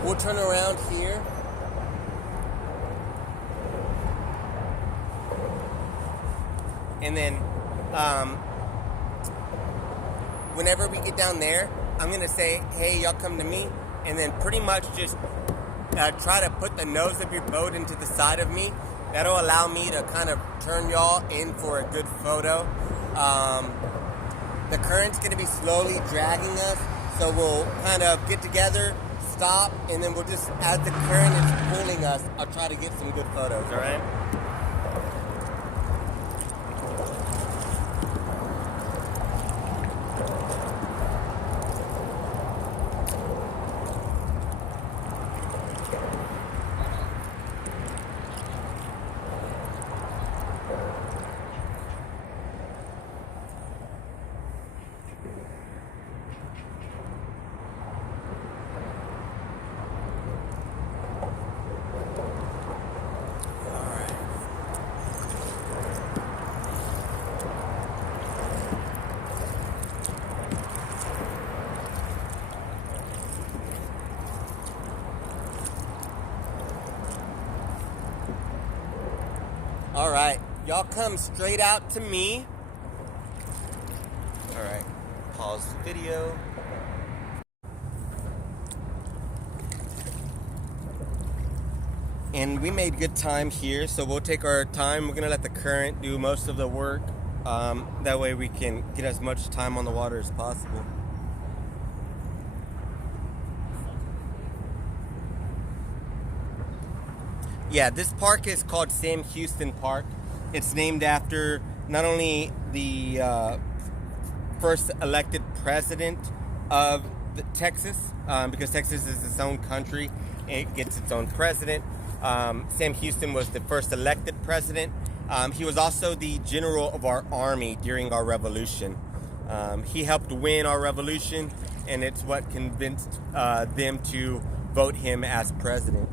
We'll turn around here. And then, whenever we get down there, I'm going to say, hey, y'all come to me. And then pretty much just try to put the nose of your boat into the side of me. That'll allow me to kind of turn y'all in for a good photo. The current's going to be slowly dragging us. So we'll kind of get together, stop, and then we'll just, as the current is pulling us, I'll try to get some good photos, all right? All right, y'all come straight out to me. All right, pause the video. And we made good time here, so we'll take our time. We're gonna let the current do most of the work. That way we can get as much time on the water as possible. Yeah, this park is called Sam Houston Park. It's named after not only the first elected president of Texas, because Texas is its own country, it gets its own president. Sam Houston was the first elected president. He was also the general of our army during our revolution. He helped win our revolution, and it's what convinced them to vote him as president.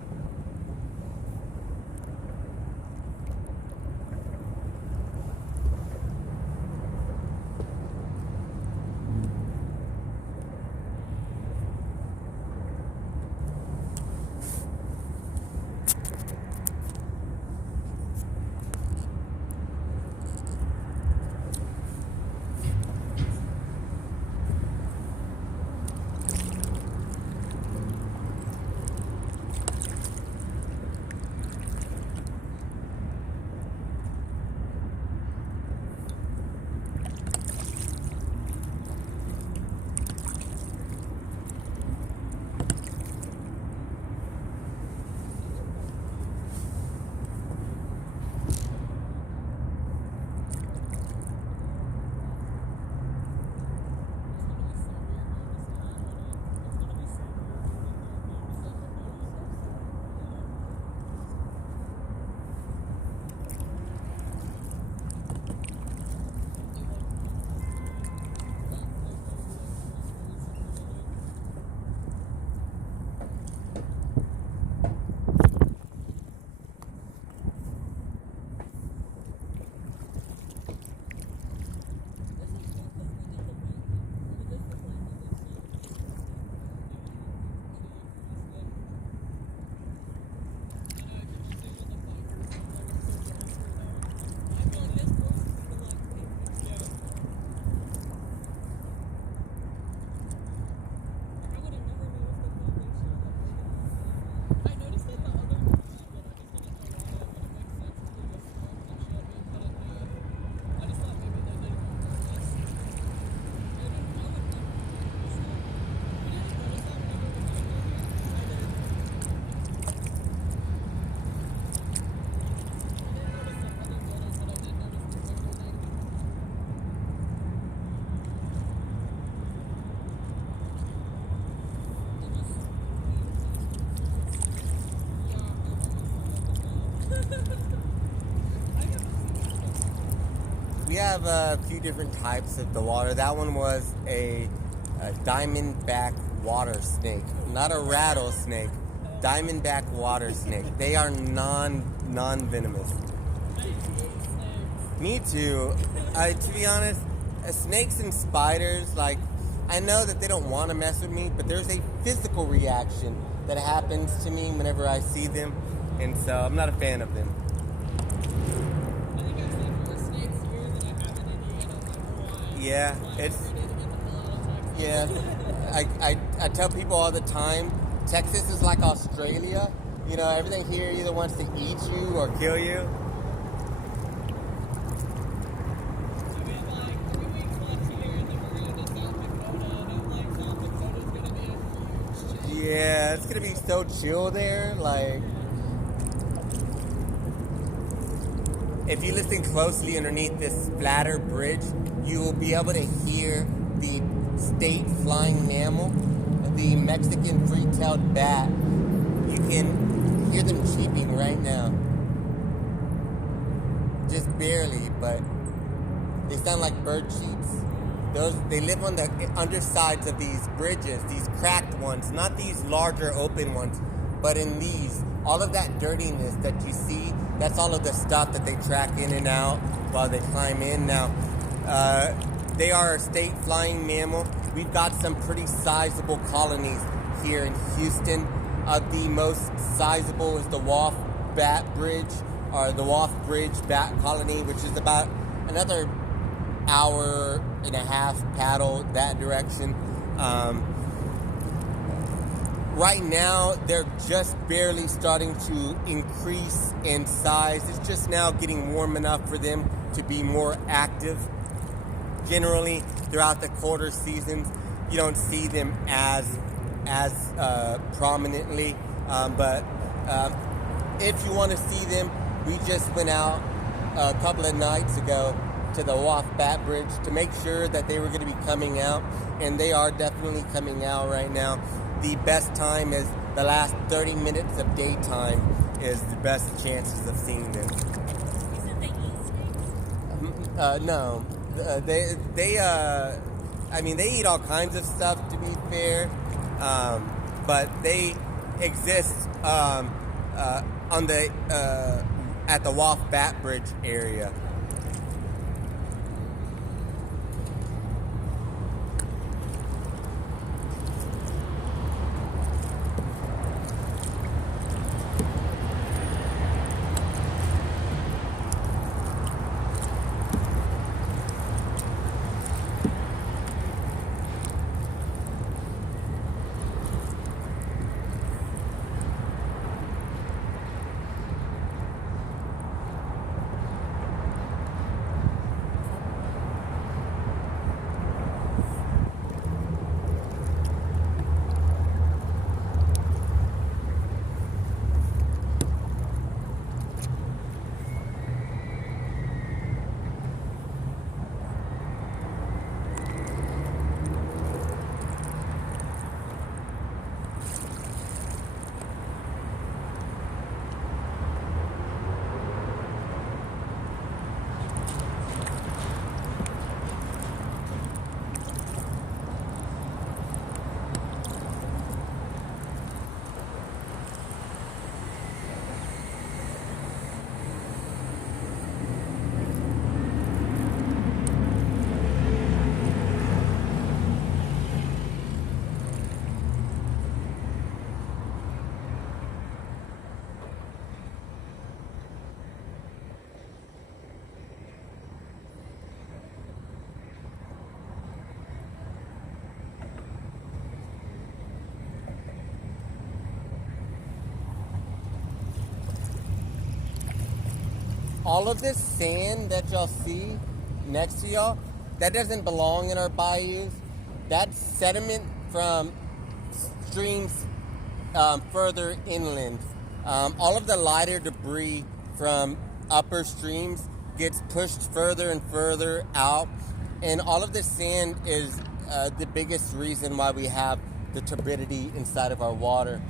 We have a few different types of the water. That one was a diamondback water snake, not a rattlesnake. Diamondback water snake. They are non-venomous. Me too. To be honest, snakes and spiders, like, I know that they don't want to mess with me, but there's a physical reaction that happens to me whenever I see them, and so I'm not a fan of them. Yeah, I tell people all the time, Texas is like Australia. You know, everything here either wants to eat you or kill you. Yeah, it's gonna be so chill there. Like, if you listen closely underneath this flatter bridge, you will be able to hear the state flying mammal, the Mexican free-tailed bat. You can hear them cheeping right now. Just barely, but they sound like bird cheeps. They live on the undersides of these bridges, these cracked ones, not these larger open ones, but in these. All of that dirtiness that you see, that's all of the stuff that they track in and out while they climb in. Now, they are a state flying mammal. We've got some pretty sizable colonies here in Houston. The most sizable is the Wharf Bat Bridge, or the Wharf Bridge Bat Colony, which is about another hour and a half paddle that direction. Right now, they're just barely starting to increase in size. It's just now getting warm enough for them to be more active. Generally, throughout the colder seasons, you don't see them as prominently. But if you want to see them, we just went out a couple of nights ago to the Wharf Bat Bridge to make sure that they were going to be coming out, and they are definitely coming out right now. The best time is the last 30 minutes of daytime is the best chances of seeing them. Is it the east? No, they eat all kinds of stuff, to be fair, but they exist on the at the Wharf Bat Bridge area. All of this sand that y'all see next to y'all, that doesn't belong in our bayous. That's sediment from streams further inland. All of the lighter debris from upper streams gets pushed further and further out, and all of this sand is the biggest reason why we have the turbidity inside of our water.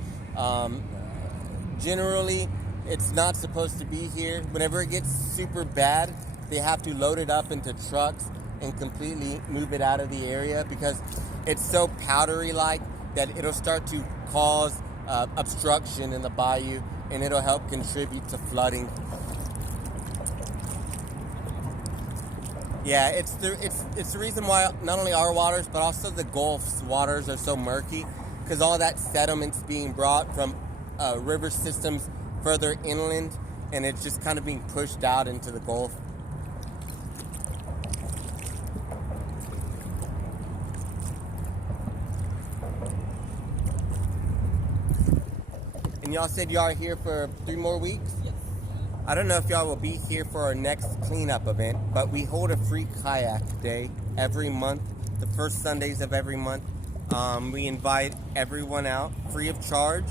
Generally, it's not supposed to be here. Whenever it gets super bad, they have to load it up into trucks and completely move it out of the area because it's so powdery-like that it'll start to cause obstruction in the bayou, and it'll help contribute to flooding. Yeah, it's the reason why not only our waters, but also the Gulf's waters are so murky, because all that sediment's being brought from river systems further inland, and it's just kind of being pushed out into the Gulf. And y'all said y'all are here for 3 more weeks? Yes. I don't know if y'all will be here for our next cleanup event, but we hold a free kayak day every month, the first Sundays of every month. We invite everyone out free of charge.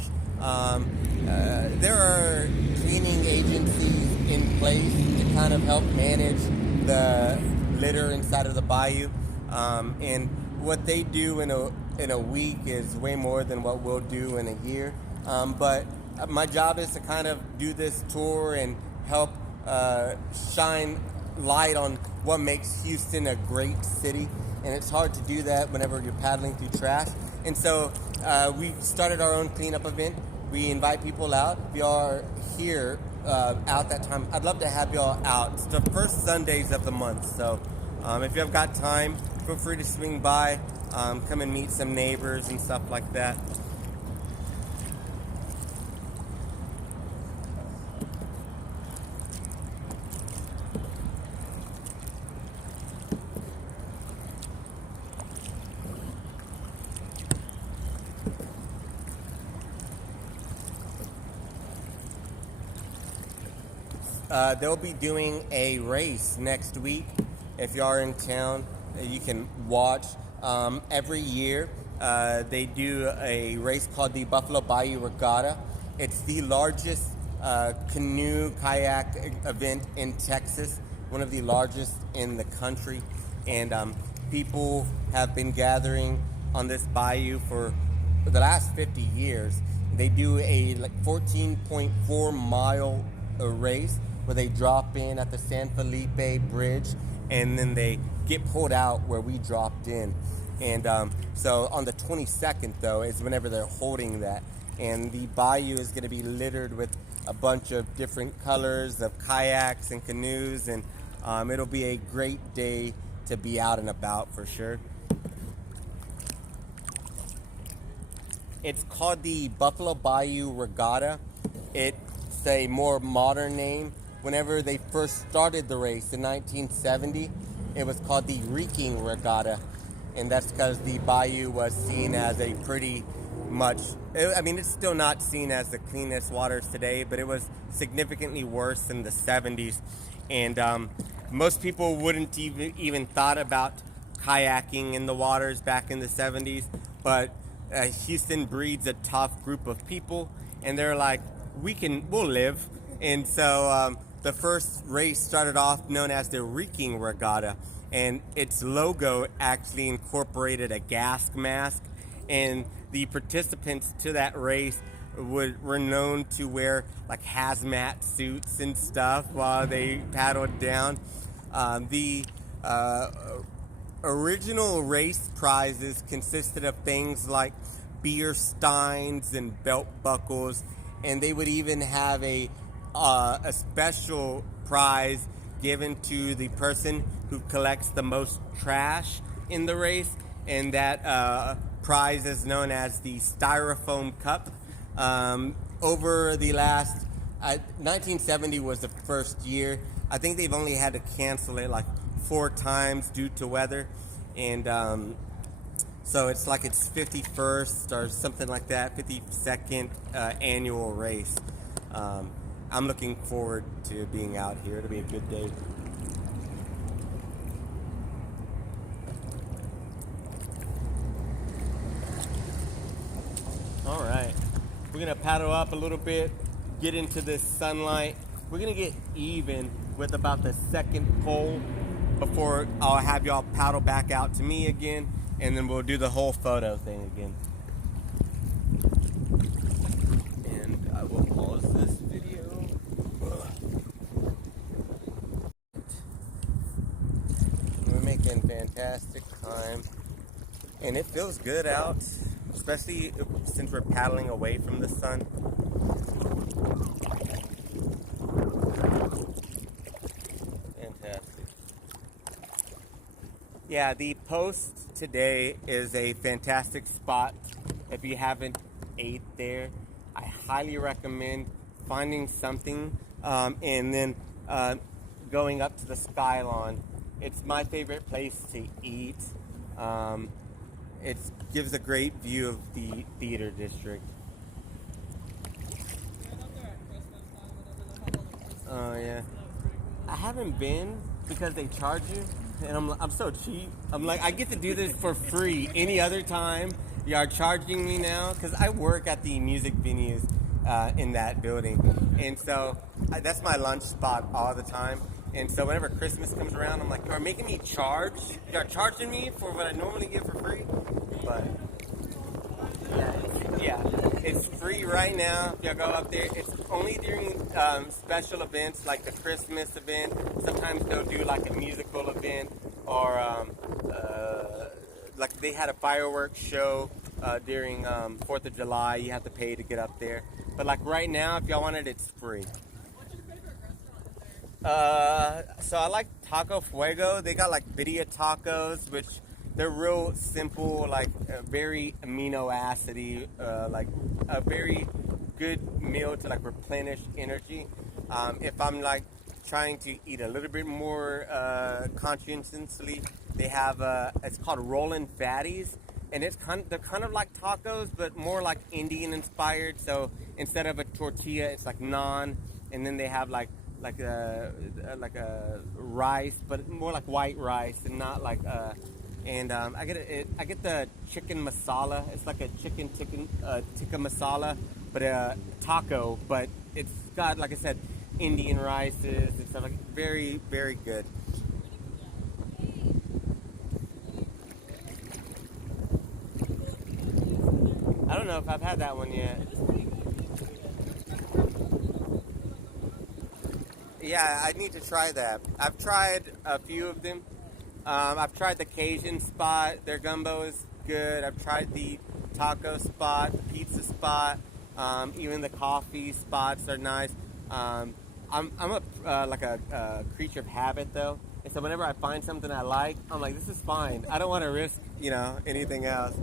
There are cleaning agencies in place to kind of help manage the litter inside of the bayou, and what they do in a week is way more than what we'll do in a year. But my job is to kind of do this tour and help shine light on what makes Houston a great city. and it's hard to do that whenever you're paddling through trash. And so we started our own cleanup event. We invite people out. If y'all are here out that time, I'd love to have y'all out. It's the first Sundays of the month, so if you've got time, feel free to swing by, come and meet some neighbors and stuff like that. They'll be doing a race next week. If you are in town, you can watch. Every year, they do a race called the Buffalo Bayou Regatta. It's the largest canoe kayak event in Texas, one of the largest in the country. And people have been gathering on this bayou for the last 50 years. They do a 14.4 mile race where they drop in at the San Felipe Bridge, and then they get pulled out where we dropped in. And so on the 22nd, though, is whenever they're holding that. And the bayou is going to be littered with a bunch of different colors of kayaks and canoes, and it'll be a great day to be out and about for sure. It's called the Buffalo Bayou Regatta. It's a more modern name. Whenever they first started the race in 1970, it was called the Reeking Regatta. And that's because the bayou was seen as a pretty much, I mean, it's still not seen as the cleanest waters today, but it was significantly worse in the 70s. And most people wouldn't even thought about kayaking in the waters back in the 70s, but Houston breeds a tough group of people, and they're like, we'll live. And so the first race started off known as the Reeking Regatta, and its logo actually incorporated a gas mask, and the participants to that race were known to wear like hazmat suits and stuff while they paddled down. The original race prizes consisted of things like beer steins and belt buckles, and they would even have a special prize given to the person who collects the most trash in the race, and that prize is known as the Styrofoam Cup. Over the last 1970 was the first year. I think they've only had to cancel it like 4 times due to weather, and so it's like its 51st or something like that, 52nd annual race. I'm looking forward to being out here. It'll be a good day. All right, we're gonna paddle up a little bit, get into this sunlight. We're gonna get even with about the second pole before I'll have y'all paddle back out to me again, and then we'll do the whole photo thing again. And I will pause this video. We're making fantastic time, and it feels good out, especially since we're paddling away from the sun. Fantastic. Yeah, the post today is a fantastic spot. If you haven't ate there, I highly recommend finding something and then going up to the Skylon. It's my favorite place to eat. It gives a great view of the theater district. Oh yeah, I haven't been because they charge you, and I'm so cheap. I'm like, I get to do this for free any other time. You are charging me now because I work at the music venues in that building, and so that's my lunch spot all the time. And so whenever Christmas comes around, I'm like, you are making me charge? You are charging me for what I normally get for free? But yeah, it's free right now. If y'all go up there, it's only during special events like the Christmas event. Sometimes they'll do like a musical event or like they had a fireworks show during 4th of July. You have to pay to get up there. But like right now, if y'all want it, it's free. What's your favorite restaurant there? So I like Taco Fuego. They got like video tacos, which they're real simple, like very amino acidy, like a very good meal to like replenish energy. If I'm like trying to eat a little bit more conscientiously, they have it's called Rollin' Fatties, and they're kind of like tacos, but more like Indian inspired. So instead of a tortilla, it's like naan, and then they have like a rice, but more like white rice, and not like and I get the chicken masala. It's like a chicken tikka masala, but a taco. But it's got, like I said, Indian rices and stuff. Like very, very good. I don't know if I've had that one yet. Yeah, I need to try that. I've tried a few of them. I've tried the Cajun spot. Their gumbo is good. I've tried the taco spot, the pizza spot, even the coffee spots are nice. I'm a creature of habit though, and so whenever I find something I like, I'm like, this is fine. I don't want to risk, anything else.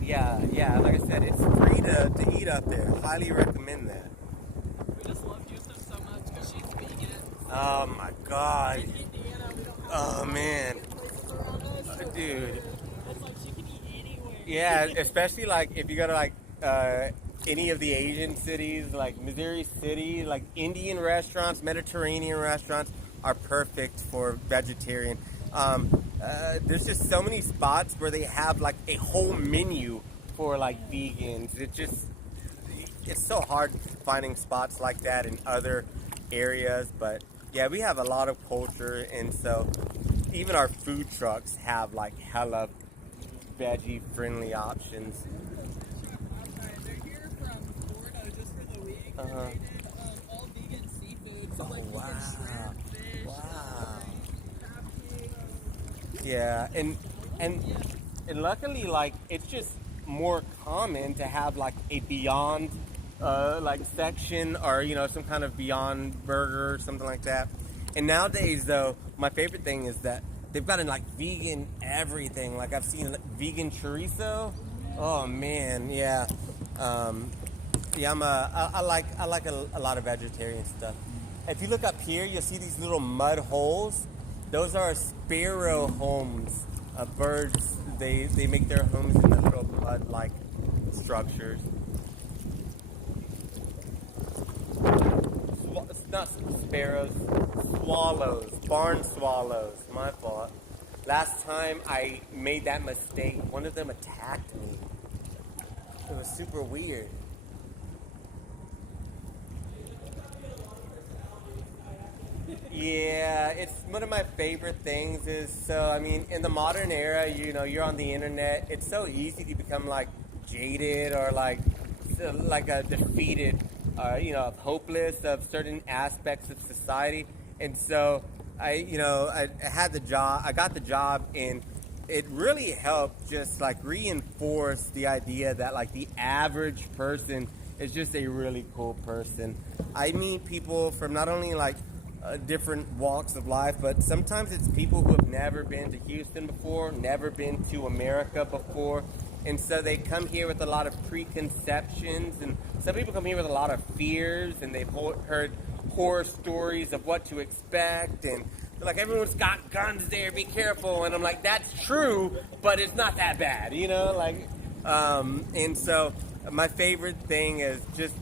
Yeah. Like I said, it's free to eat up there. Highly recommend that. We just love Houston so much because she's vegan. Oh my God. In Indiana, we don't have Oh man. places around us, so Dude. it's like she can eat anywhere. Yeah, especially like if you go to like any of the Asian cities, like Missouri City, like Indian restaurants, Mediterranean restaurants are perfect for vegetarian. There's just so many spots where they have like a whole menu for like vegans. It's so hard finding spots like that in other areas, but yeah, we have a lot of culture, and so even our food trucks have like hella veggie friendly options. They're here from Florida just for the week. They made it all vegan seafood. So like Wow. shrimp, fish, Wow. crab cakes. Yeah, and luckily, like, it's just more common to have like a Beyond like section, or some kind of Beyond burger or something like that. And nowadays, though, my favorite thing is that they've got like vegan everything. Like I've seen vegan chorizo. Oh man, yeah. Yeah, I like a lot of vegetarian stuff. If you look up here, you'll see these little mud holes. Those are sparrow homes. Birds, they make their homes in the little mud-like structures. It's not sparrows, swallows, barn swallows. My fault. Last time I made that mistake, one of them attacked me. It was super weird. Yeah, it's one of my favorite things in the modern era, you're on the internet. It's so easy to become like jaded or like a defeated, hopeless of certain aspects of society. And so I got the job, and it really helped just like reinforce the idea that like the average person is just a really cool person. I meet people from not only like different walks of life, but sometimes it's people who have never been to Houston before, never been to America before, and so they come here with a lot of preconceptions, and some people come here with a lot of fears, and they've heard horror stories of what to expect, and they're like, everyone's got guns there, be careful. And I'm like, that's true, but it's not that bad, and so my favorite thing is just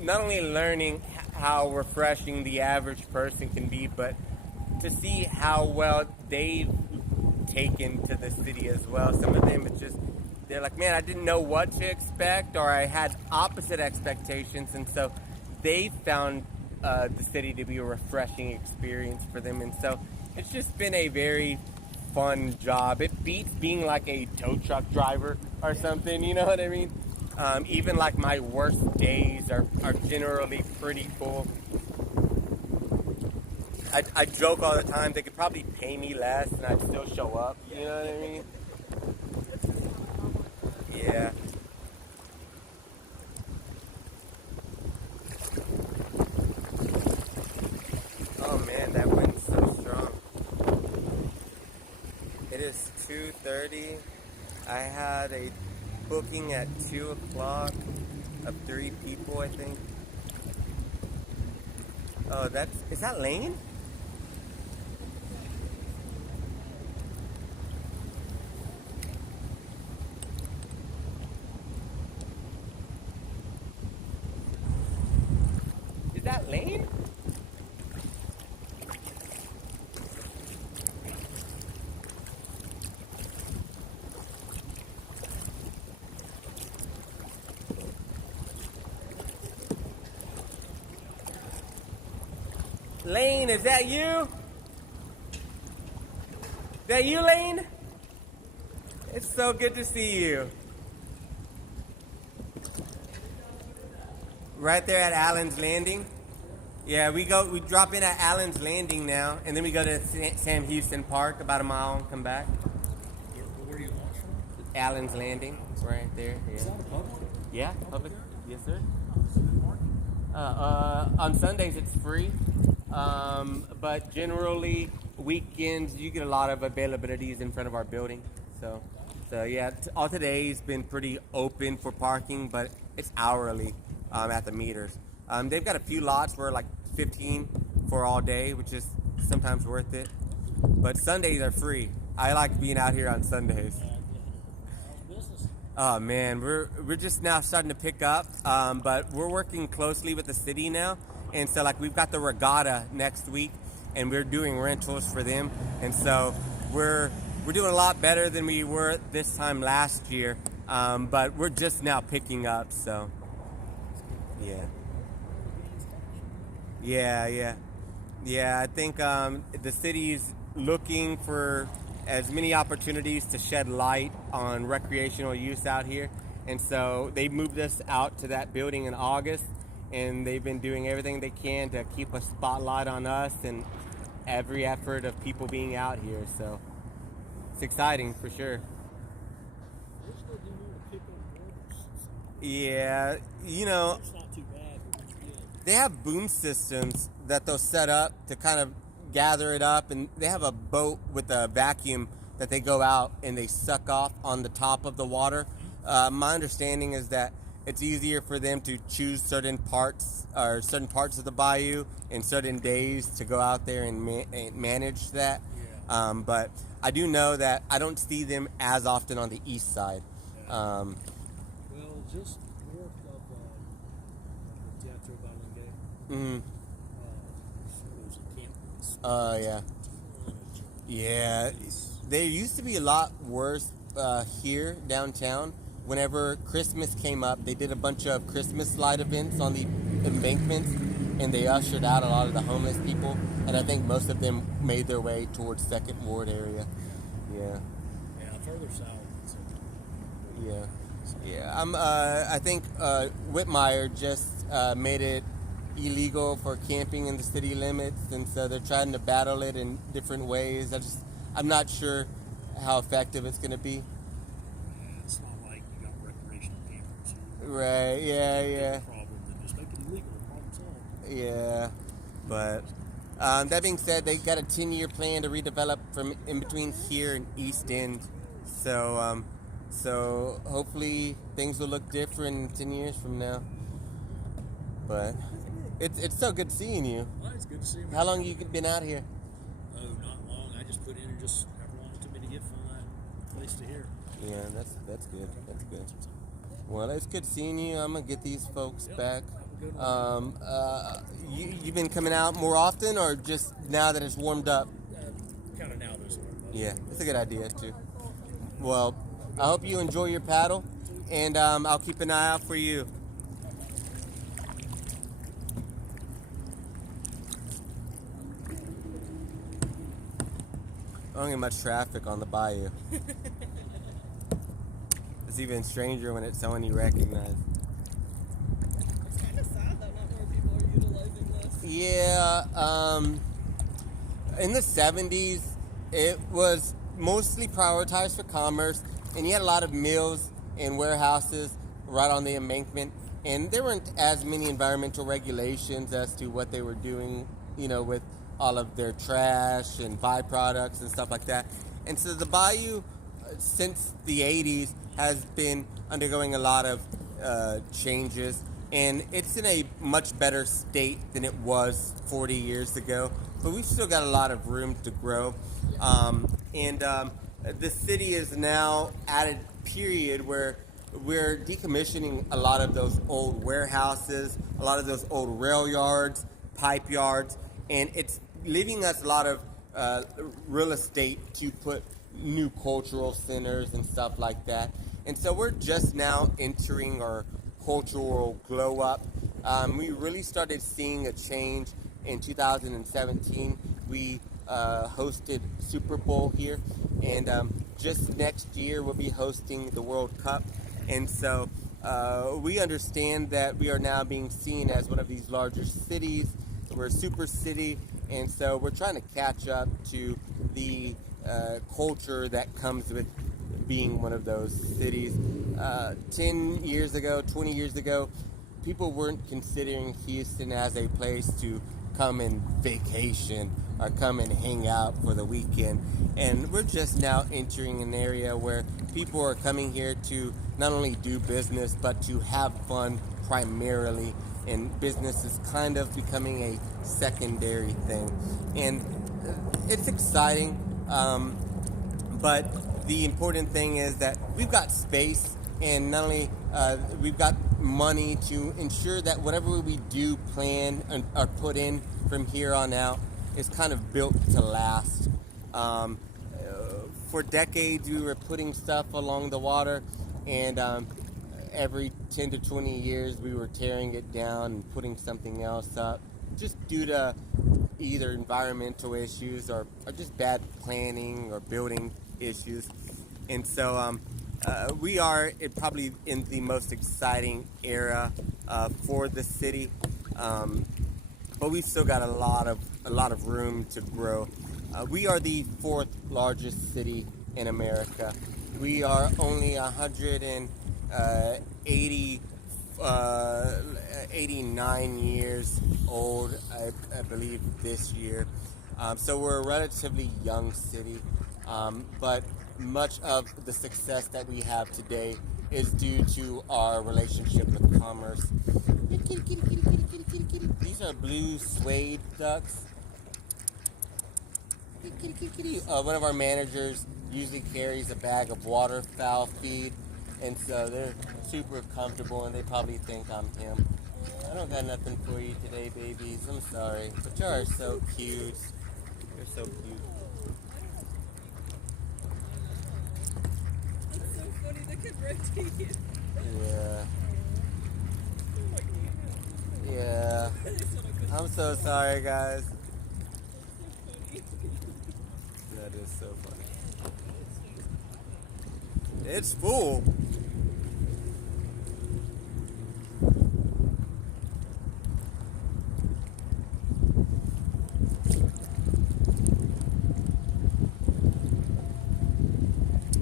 not only learning how refreshing the average person can be, but to see how well they've taken to the city as well. Some of them, they're like, man, I didn't know what to expect, or I had opposite expectations, and so they found the city to be a refreshing experience for them. And so it's just been a very fun job. It beats being like a tow truck driver or something, you know what I mean? Even like my worst days are generally pretty cool. I joke all the time. They could probably pay me less, and I'd still show up. You know what I mean? Yeah. Oh man, that wind's so strong. It is 2:30. I had a booking at 2 o'clock of 3 people, I think. Oh, is that Lane? Is that Lane? Lane, is that you? Is that you, Lane? It's so good to see you. Right there at Allen's Landing. Yeah, we drop in at Allen's Landing now, and then we go to Sam Houston Park, about a mile, and come back. Where do you launch from? Allen's Landing, right there. Yeah. Is that a public? Yeah, public. Yes, sir. On Sundays it's free, but generally weekends you get a lot of availabilities in front of our building. So yeah, all today's been pretty open for parking, but it's hourly at the meters. They've got a few lots where like 15 for all day, which is sometimes worth it. But Sundays are free. I like being out here on Sundays. Oh man, we're just now starting to pick up, but we're working closely with the city now, and so like we've got the regatta next week, and we're doing rentals for them, and so we're doing a lot better than we were this time last year, but we're just now picking up. So yeah. I think the city's looking for as many opportunities to shed light on recreational use out here, and so they moved us out to that building in August, and they've been doing everything they can to keep a spotlight on us and every effort of people being out here. So it's exciting for sure. Yeah, you know, they have boom systems that they'll set up to kind of gather it up, and they have a boat with a vacuum that they go out and they suck off on the top of the water. My understanding is that it's easier for them to choose certain parts of the bayou in certain days to go out there and manage that. Yeah. But I do know that I don't see them as often on the east side. Yeah. Well, just north of the Teatro Balangay. Yeah. There used to be a lot worse here downtown. Whenever Christmas came up, they did a bunch of Christmas light events on the embankments, and they ushered out a lot of the homeless people. And I think most of them made their way towards Second Ward area. Yeah. Yeah, further south. Yeah. I think Whitmire just made it illegal for camping in the city limits, and so they're trying to battle it in different ways. I'm not sure how effective it's going to be. It's not like you got recreational campers. Right, yeah. Problem, then just make it illegal. Problem solved. Yeah, but that being said, they got a 10-year plan to redevelop from in between here and East End. So hopefully things will look different in 10 years from now. But it's so good seeing you. Well, it's good to see you. How long you been out here? Oh, not long. I just put in just however long it took me to get from that place to here. Yeah, that's good. That's good. Well, it's good seeing you. I'm gonna get these folks back. You've been coming out more often, or just now that it's warmed up? Kind of now there's warmed up. Yeah, it's a good idea too. Well, I hope you enjoy your paddle, and I'll keep an eye out for you. I don't get much traffic on the bayou. It's even stranger when it's someone you recognize. It's kind of sad that not more people are utilizing this. Yeah, In the 70s, it was mostly prioritized for commerce, and you had a lot of mills and warehouses right on the embankment, and there weren't as many environmental regulations as to what they were doing, with all of their trash and byproducts and stuff like that. And so the Bayou, since the 80s, has been undergoing a lot of changes, and it's in a much better state than it was 40 years ago, but we've still got a lot of room to grow. The city is now at a period where we're decommissioning a lot of those old warehouses, a lot of those old rail yards, pipe yards, and it's leaving us a lot of real estate to put new cultural centers and stuff like that. And so we're just now entering our cultural glow up. We really started seeing a change in 2017. We hosted Super Bowl here, and just next year we'll be hosting the World Cup. And so we understand that we are now being seen as one of these larger cities. We're a super city, and so we're trying to catch up to the culture that comes with being one of those cities. 10 years ago, 20 years ago, people weren't considering Houston as a place to come and vacation or come and hang out for the weekend. And we're just now entering an area where people are coming here to not only do business, but to have fun primarily. And business is kind of becoming a secondary thing. And it's exciting, but the important thing is that we've got space, and not only we've got money to ensure that whatever we do plan or put in from here on out is kind of built to last. For decades, we were putting stuff along the water, and every 10 to 20 years, we were tearing it down and putting something else up, just due to either environmental issues or just bad planning or building issues. And so we are probably in the most exciting era for the city, but we've still got a lot of room to grow. We are the fourth largest city in America. We are only 89 years old, I believe, this year. So we're a relatively young city, but much of the success that we have today is due to our relationship with commerce. These are blue suede ducks. One of our managers usually carries a bag of waterfowl feed, and so they're super comfortable, and they probably think I'm him. I don't got nothing for you today, babies. I'm sorry, but you are so cute. You're so cute. That's so funny. They could rotate you. Yeah. Yeah. I'm so sorry, guys. That is so funny. It's full.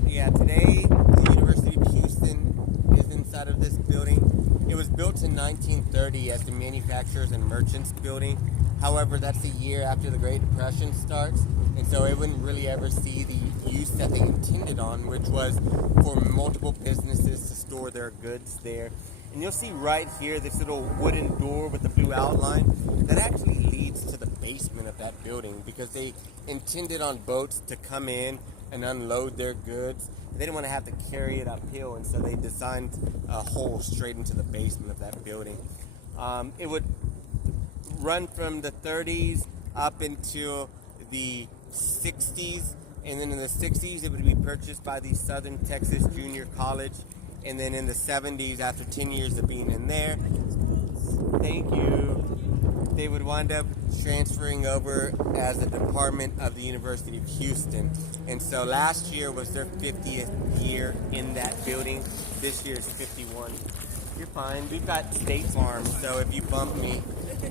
Yeah, today the University of Houston is inside of this building. It was built in 1930 as the Manufacturers and Merchants Building. However, that's a year after the Great Depression starts, and so it wouldn't really ever see the use that they intended on, which was for multiple businesses to store their goods there. And you'll see right here this little wooden door with the blue outline that actually leads to the basement of that building, because they intended on boats to come in and unload their goods. They didn't want to have to carry it uphill, and so they designed a hole straight into the basement of that building. It would run from the 30s up until the 60s, and then in the 60s it would be purchased by the Southern Texas Junior College, and then in the 70s, after 10 years of being in there, thank you, they would wind up transferring over as a department of the University of Houston. And so last year was their 50th year in that building. This year is 51. You're fine. We've got State Farm, so if you bump me,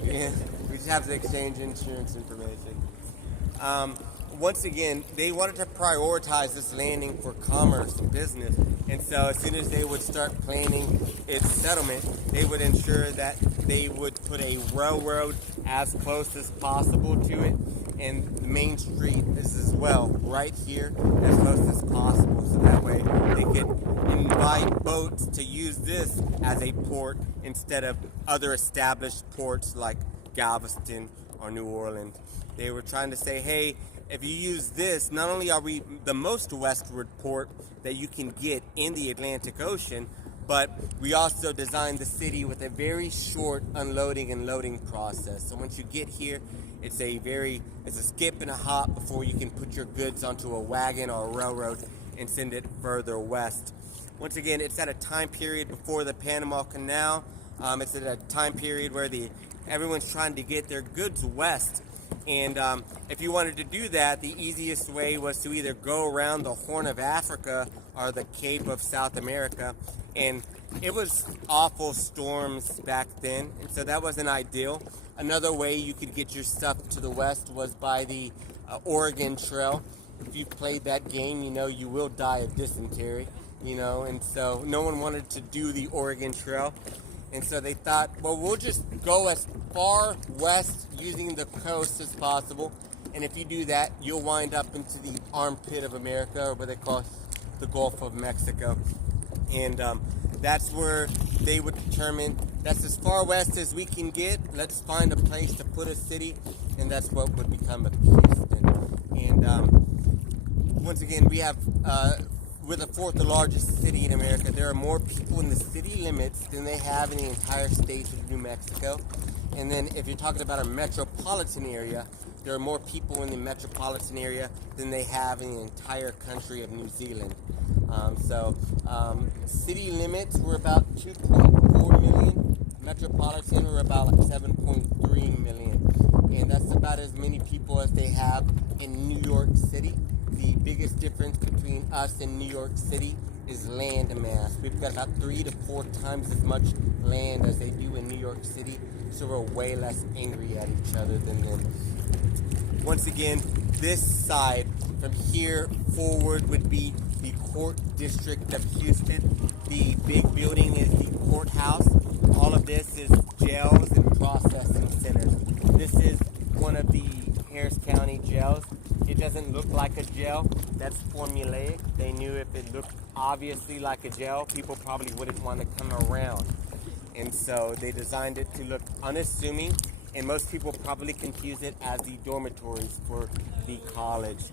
yeah, we just have to exchange insurance information. Once again, they wanted to prioritize this landing for commerce and business. And so as soon as they would start planning its settlement, they would ensure that they would put a railroad as close as possible to it. And Main Street is as well, right here, as close as possible. So that way they could invite boats to use this as a port instead of other established ports like Galveston or New Orleans. They were trying to say, hey, if you use this, not only are we the most westward port that you can get in the Atlantic Ocean, but we also designed the city with a very short unloading and loading process. So once you get here, it's a skip and a hop before you can put your goods onto a wagon or a railroad and send it further west. Once again, it's at a time period before the Panama Canal. It's at a time period where everyone's trying to get their goods west. And if you wanted to do that, the easiest way was to either go around the Horn of Africa or the Cape of South America. And it was awful storms back then, and so that wasn't ideal. Another way you could get your stuff to the west was by the Oregon Trail. If you've played that game, you know you will die of dysentery, and so no one wanted to do the Oregon Trail. And so they thought, well, we'll just go as far west using the coast as possible. And if you do that, you'll wind up into the armpit of America, or what they call the Gulf of Mexico. And that's where they would determine, that's as far west as we can get. Let's find a place to put a city. And that's what would become of Houston. And once again, we have... we're the fourth largest city in America. There are more people in the city limits than they have in the entire state of New Mexico. And then if you're talking about a metropolitan area, there are more people in the metropolitan area than they have in the entire country of New Zealand. City limits were about 2.4 million. Metropolitan were about 7.3 million. And that's about as many people as they have in New York City. The biggest difference between us and New York City is land mass. We've got about 3 to 4 times as much land as they do in New York City, so we're way less angry at each other than them. Once again, this side from here forward would be the Court District of Houston. The big building is the courthouse. All of this is jails and processing centers. This is one of the Harris County jails. It doesn't look like a jail. That's formulaic. They knew if it looked obviously like a jail, people probably wouldn't want to come around. And so they designed it to look unassuming, and most people probably confuse it as the dormitories for the college.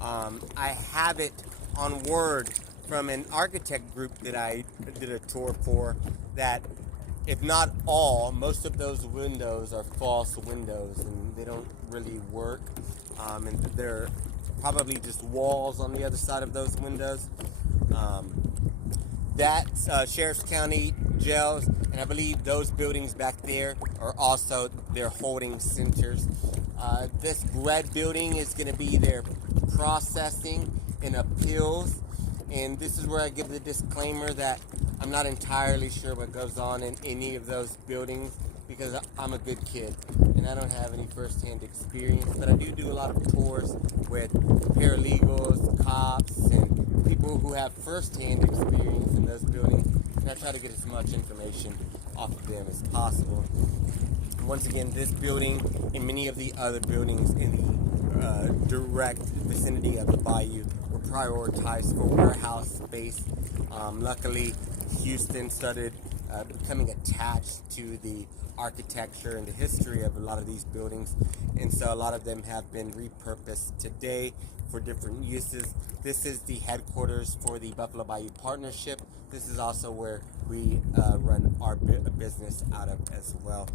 I have it on word from an architect group that I did a tour for that if not all, most of those windows are false windows and they don't really work. And they're probably just walls on the other side of those windows. That's Sheriff's County jails, and I believe those buildings back there are also their holding centers. This red building is going to be their processing and appeals, and this is where I give the disclaimer that I'm not entirely sure what goes on in any of those buildings because I'm a good kid and I don't have any first-hand experience, but I do a lot of tours with paralegals, cops, and people who have first-hand experience in those buildings, and I try to get as much information off of them as possible. Once again, this building and many of the other buildings in the direct vicinity of the Bayou were prioritized for warehouse space. Luckily, Houston started becoming attached to the architecture and the history of a lot of these buildings, and so a lot of them have been repurposed today for different uses. This is the headquarters for the Buffalo Bayou Partnership. This is also where we run our business out of as well.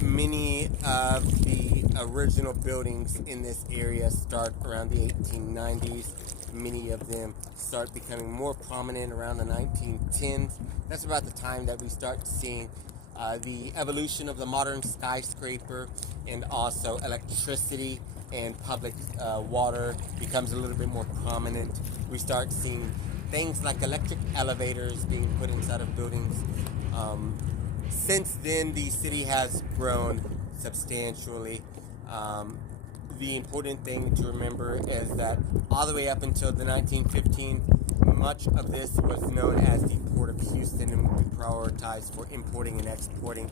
Many of the original buildings in this area start around the 1890s. Many of them start becoming more prominent around the 1910s. That's about the time that we start seeing the evolution of the modern skyscraper, and also electricity and public water becomes a little bit more prominent. We start seeing things like electric elevators being put inside of buildings. Since then, the city has grown substantially. The important thing to remember is that all the way up until the 1915s, much of this was known as the Port of Houston, and we prioritized for importing and exporting.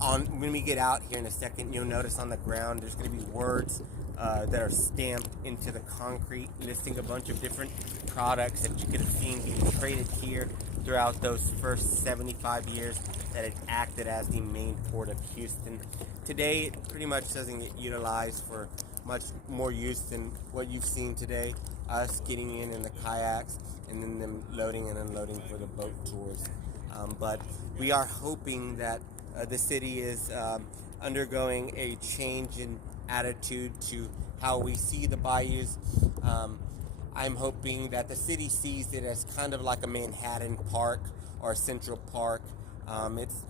When we get out here in a second, you'll notice on the ground there's going to be words that are stamped into the concrete, listing a bunch of different products that you could have seen being traded here throughout those first 75 years that it acted as the main port of Houston. Today, it pretty much doesn't get utilized for much more use than what you've seen today, us getting in the kayaks and then them loading and unloading for the boat tours. But we are hoping that the city is undergoing a change in attitude to how we see the bayous. I'm hoping that the city sees it as kind of like a Manhattan Park or Central Park. It's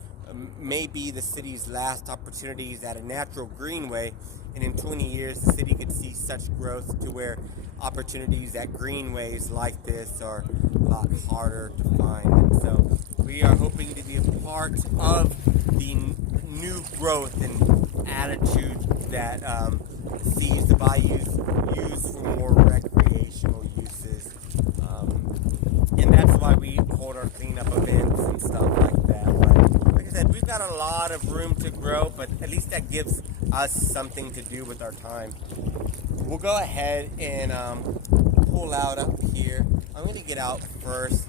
maybe the city's last opportunities at a natural greenway, and in 20 years the city could see such growth to where opportunities at greenways like this are a lot harder to find. And so we are hoping to be a part of the new growth and attitude that sees the bayous used for more recreational uses. And that's why we hold our cleanup events and stuff like that. But like I said, we've got a lot of room to grow, but at least that gives us something to do with our time. We'll go ahead and pull out up here. I'm going to get out first,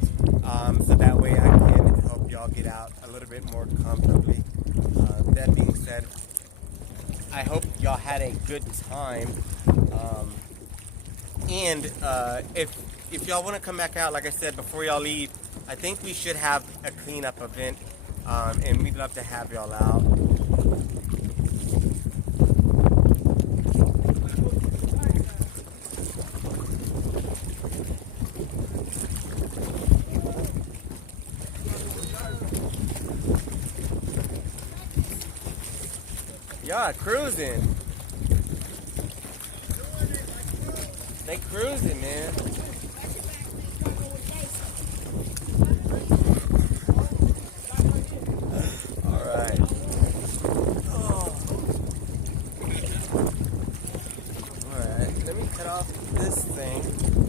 so that way I can help y'all get out a little bit more comfortably. That being said, I hope y'all had a good time. And if y'all want to come back out, like I said, before y'all leave, I think we should have a cleanup event, and we'd love to have y'all out. Yeah, cruising. They cruising, man. All right. All right. Let me cut off this thing.